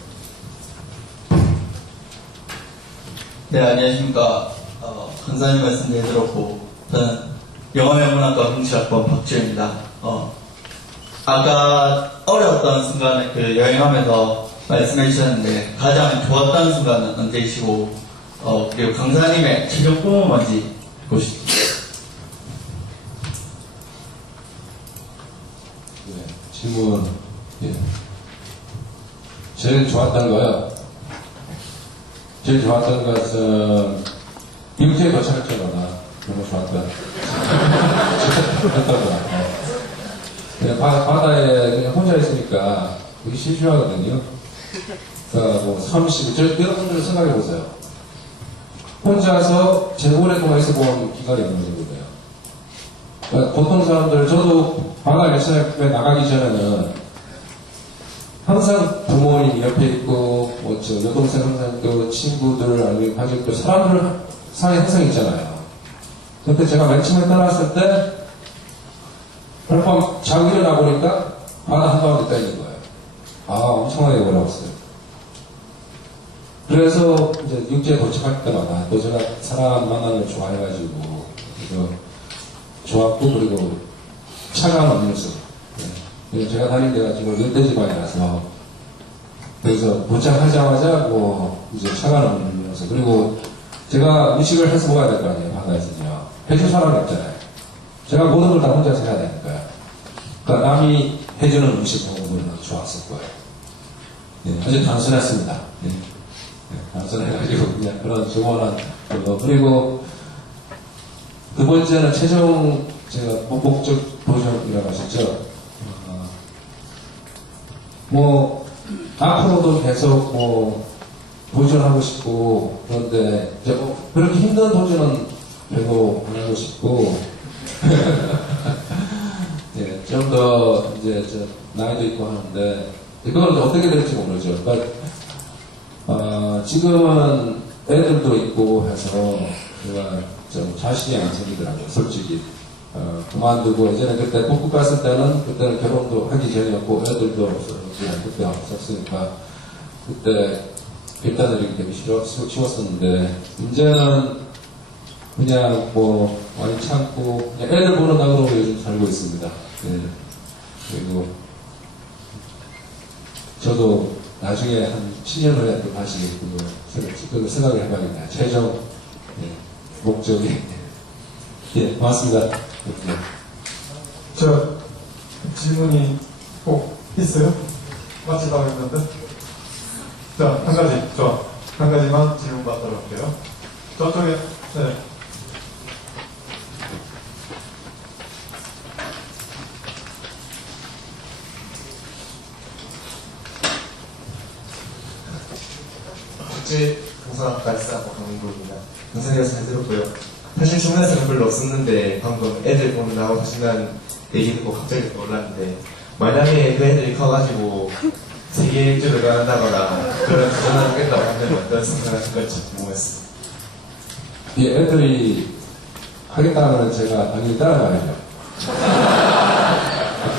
네, 안녕하십니까. 강사님 말씀 잘 들었고, 저는 영화영문학과 홍치학번 박주입니다. 아까 어려웠던 순간에 그 여행하면서 말씀해 주셨는데, 가장 좋았던 순간은 언제이시고, 그리고 강사님의 최종 꿈은 뭔지 듣고 싶습니다. 네, 질문, 예. 제일 좋았던 거요. 제일 좋았던 것은, 미국에 도착할 때마다 너무 좋았던. 했던 것 같아요. 그냥 바다에 그냥 혼자 있으니까 되게 심심하거든요. 그러니까 여러분들 생각해 보세요. 혼자서 제일 오랫동안 있어본 기간이 있는 거예요. 그러니까 보통 사람들, 저도 바다에 맨 나가기 전에는 항상 부모님 옆에 있고, 여동생 항상 있고, 친구들, 아니면 가족들, 사람들 사이에 항상 있잖아요. 근데 제가 맨 처음에 떠났을 때, 하룻밤 자고 일어나 보니까 바다 한가운데 떠 있는 거예요. 엄청나게 어려웠어요. 그래서 이제 육지에 도착할 때마다 또 제가 사람 만나는 걸 좋아해가지고 그래서 좋았고 그리고 차가운 음료수. 네. 제가 다닌 데가 지금 열대지방이라서 그래서 도착하자마자 뭐 이제 차가운 음료수 그리고 제가 음식을 해서 먹어야 될 거 아니에요 바다에서는요. 해줄 사람이 없잖아요. 제가 모든 걸 다 혼자서 해야 되니까요. 그러니까 남이 해주는 음식 먹으면 좋았을 거예요. 네, 아주 단순했습니다. 네. 네, 단순해가지고 그냥 그런 조건한 거. 그리고 두 번째는 최종 제가 목적 도전이라고 하셨죠. 뭐 앞으로도 계속 뭐 도전하고 싶고 그런데 이제 그렇게 힘든 도전은 별로 안 하고 싶고 예, 좀 더 이제 나이도 있고 하는데 그건 어떻게 될지 모르죠. 그러니까 지금은 애들도 있고 해서 제가 좀 자신이 안 생기더라고요. 솔직히 그만두고 예전에 그때 북극 갔을 때는 그때는 결혼도 하기 전이었고 애들도 없었고 그때 없었으니까 그때 결단을 이렇게 되게 쉬웠었는데 이제는 그냥 뭐 많이 참고 그냥 애들 보는 낙으로 요즘 살고 있습니다. 네. 그리고 저도 나중에 한 10년 후에 또 다시 그거 생각을 해봐야겠네요. 최종 목적이. 예, 고맙습니다. 네. 저 질문이 꼭 있어요? 마치다고 했는데. 자, 한 가지만 질문 받도록 할게요. 저쪽에, 네. 국제 강사발사하고 강민구입니다. 강사님께서 잘 들었고요. 사실 주문에서는 별로 없었는데 방금 애들 보는 나하고 하신다는 얘기 듣고 갑자기 놀랐는데 만약에 그 애들이 커가지고 세계 일주를 나간다거나 그런 도전을 하겠다고 하면 어떤 생각하실 건지 궁금했습니다. 예, 애들이 하겠다면 제가 당연히 따라가야죠.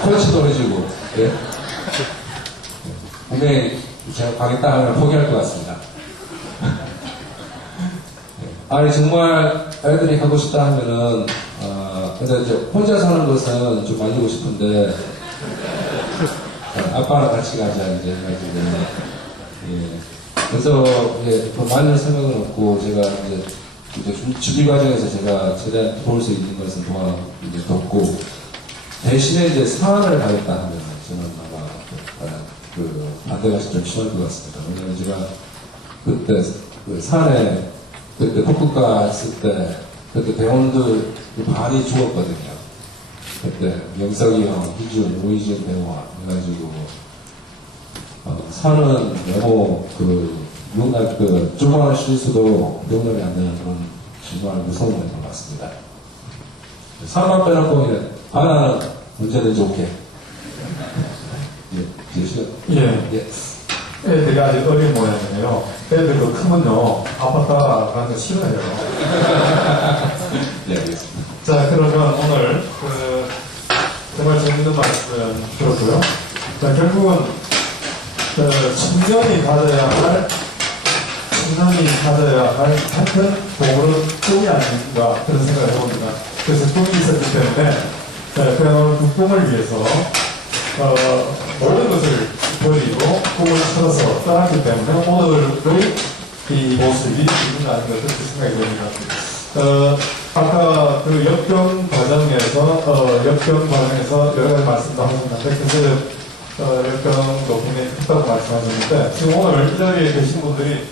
코치도 해주고, 예. 분명히 제가 가겠다 하면 포기할 것 같습니다. 아니, 정말 애들이 하고 싶다 하면은, 근데 이제 혼자 사는 것은 좀 알리고 싶은데, 아빠랑 같이 가자, 이제, 해가지고. 예. 그래서, 예, 더 많은 생각은 없고, 제가 이제 준비 과정에서 제가 최대한 도울 수 있는 것은 이제 돕고, 대신에 이제 사안을 가겠다 하면, 저는 아마, 반대가 좀 심할 것 같습니다. 왜냐면 제가 그때, 산에, 그때 북극가 했을 때, 그때 배우들 반이 죽었거든요. 그때 명석이 형, 희준, 오희준 배우와 해가지고, 산은 너무 조금만 실수도 용납이 안 되는 그런 정말 무서운 것 같습니다. 산만 빼놓고, 바다는 언제든지 오케이. 예. 애들이 아직 어린 모양이에요. 애들도 크면요, 아빠가 가는 거 싫어해요. 네, 알겠습니다. 자, 그러면 오늘, 정말 재밌는 말씀 들었고요. 자, 결국은, 청년이 가져야 할 같은 보물은 꿈이 아닌가, 그런 생각을 해봅니다. 그래서 꿈이 있었기 때문에, 그 꿈을 위해서, 모든 것을 버리고 꿈을 찾아서 떠났기 때문에 오늘의 이 모습이 있는 거 아닌가 그렇게 생각이 됩니다. 아까 그 역경 과정에서 여러 가지 말씀도 하셨는데 그래서 역경도 굉장히 크다고 말씀하셨는데 지금 오늘 이 자리에 계신 분들이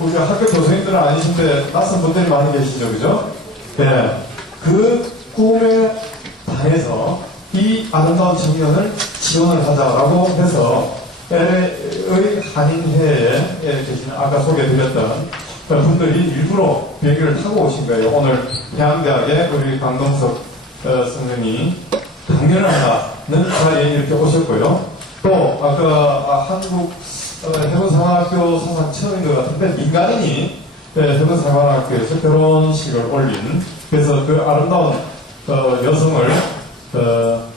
우리 학교 교수님들은 아니신데 낯선 분들이 많이 계시죠, 그죠? 네. 그 꿈에 반해서 이 아름다운 청년을 지원을 하자라고 해서 LA의 한인회에 계시는 아까 소개해드렸던 분들이 일부러 비행기를 타고 오신 거예요. 오늘 해양대학의 우리 강동석 선생님이 강연을 하는 자리에 이렇게 오셨고요. 또 아까 한국 해군사관학교 상상 처음인 것 같은데 민간인이 해군사관학교에서 결혼식을 올린 그래서 그 아름다운 여성을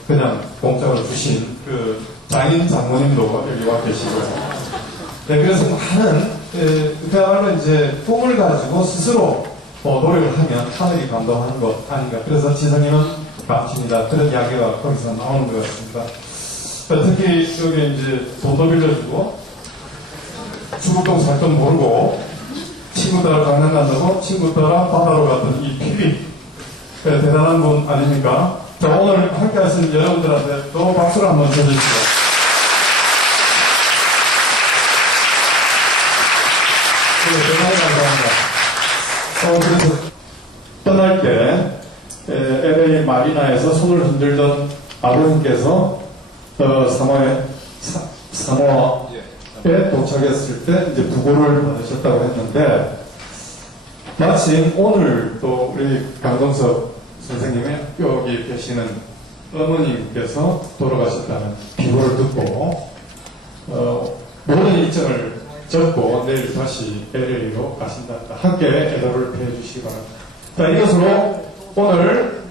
그냥 공짜로 주신 그 장인 이상인 장모님도 여기 와 계시고요. 네, 그래서 많은, 그야말로 이제 꿈을 가지고 스스로 노력을 하면 하늘이 감동하는 것 아닌가. 그래서 지성이는 감칩니다. 그런 이야기가 거기서 나오는 것 같습니다. 특히 여기 이제 돈도 빌려주고, 죽을 똥 살 똥 모르고, 친구 따라 강남 간다고 친구 따라 바다로 갔던 이 피비. 대단한 분 아닙니까? 자, 오늘 함께 하신 여러분들한테 또 박수를 한번 쳐주시죠. 대단히 감사합니다. 그래서 떠날 때 LA 마리나에서 손을 흔들던 아버님께서 사모아에 도착했을 때 이제 부고를 받으셨다고 했는데 마침 오늘 또 우리 강동석 선생님의 여기 계시는 어머님께서 돌아가셨다는 비보를 듣고 모든 일정을 접고 내일 다시 LA로 가신다. 함께 애도를 표해주시기 바랍니다. 자, 이것으로 오늘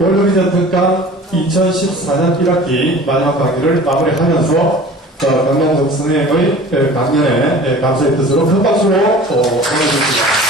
월드비전 특강 2014년 1학기 마지막 강의를 마무리하면서 강동석 선생님의 강연에 감사의 뜻으로 큰 박수로 보내주시기 바랍니다.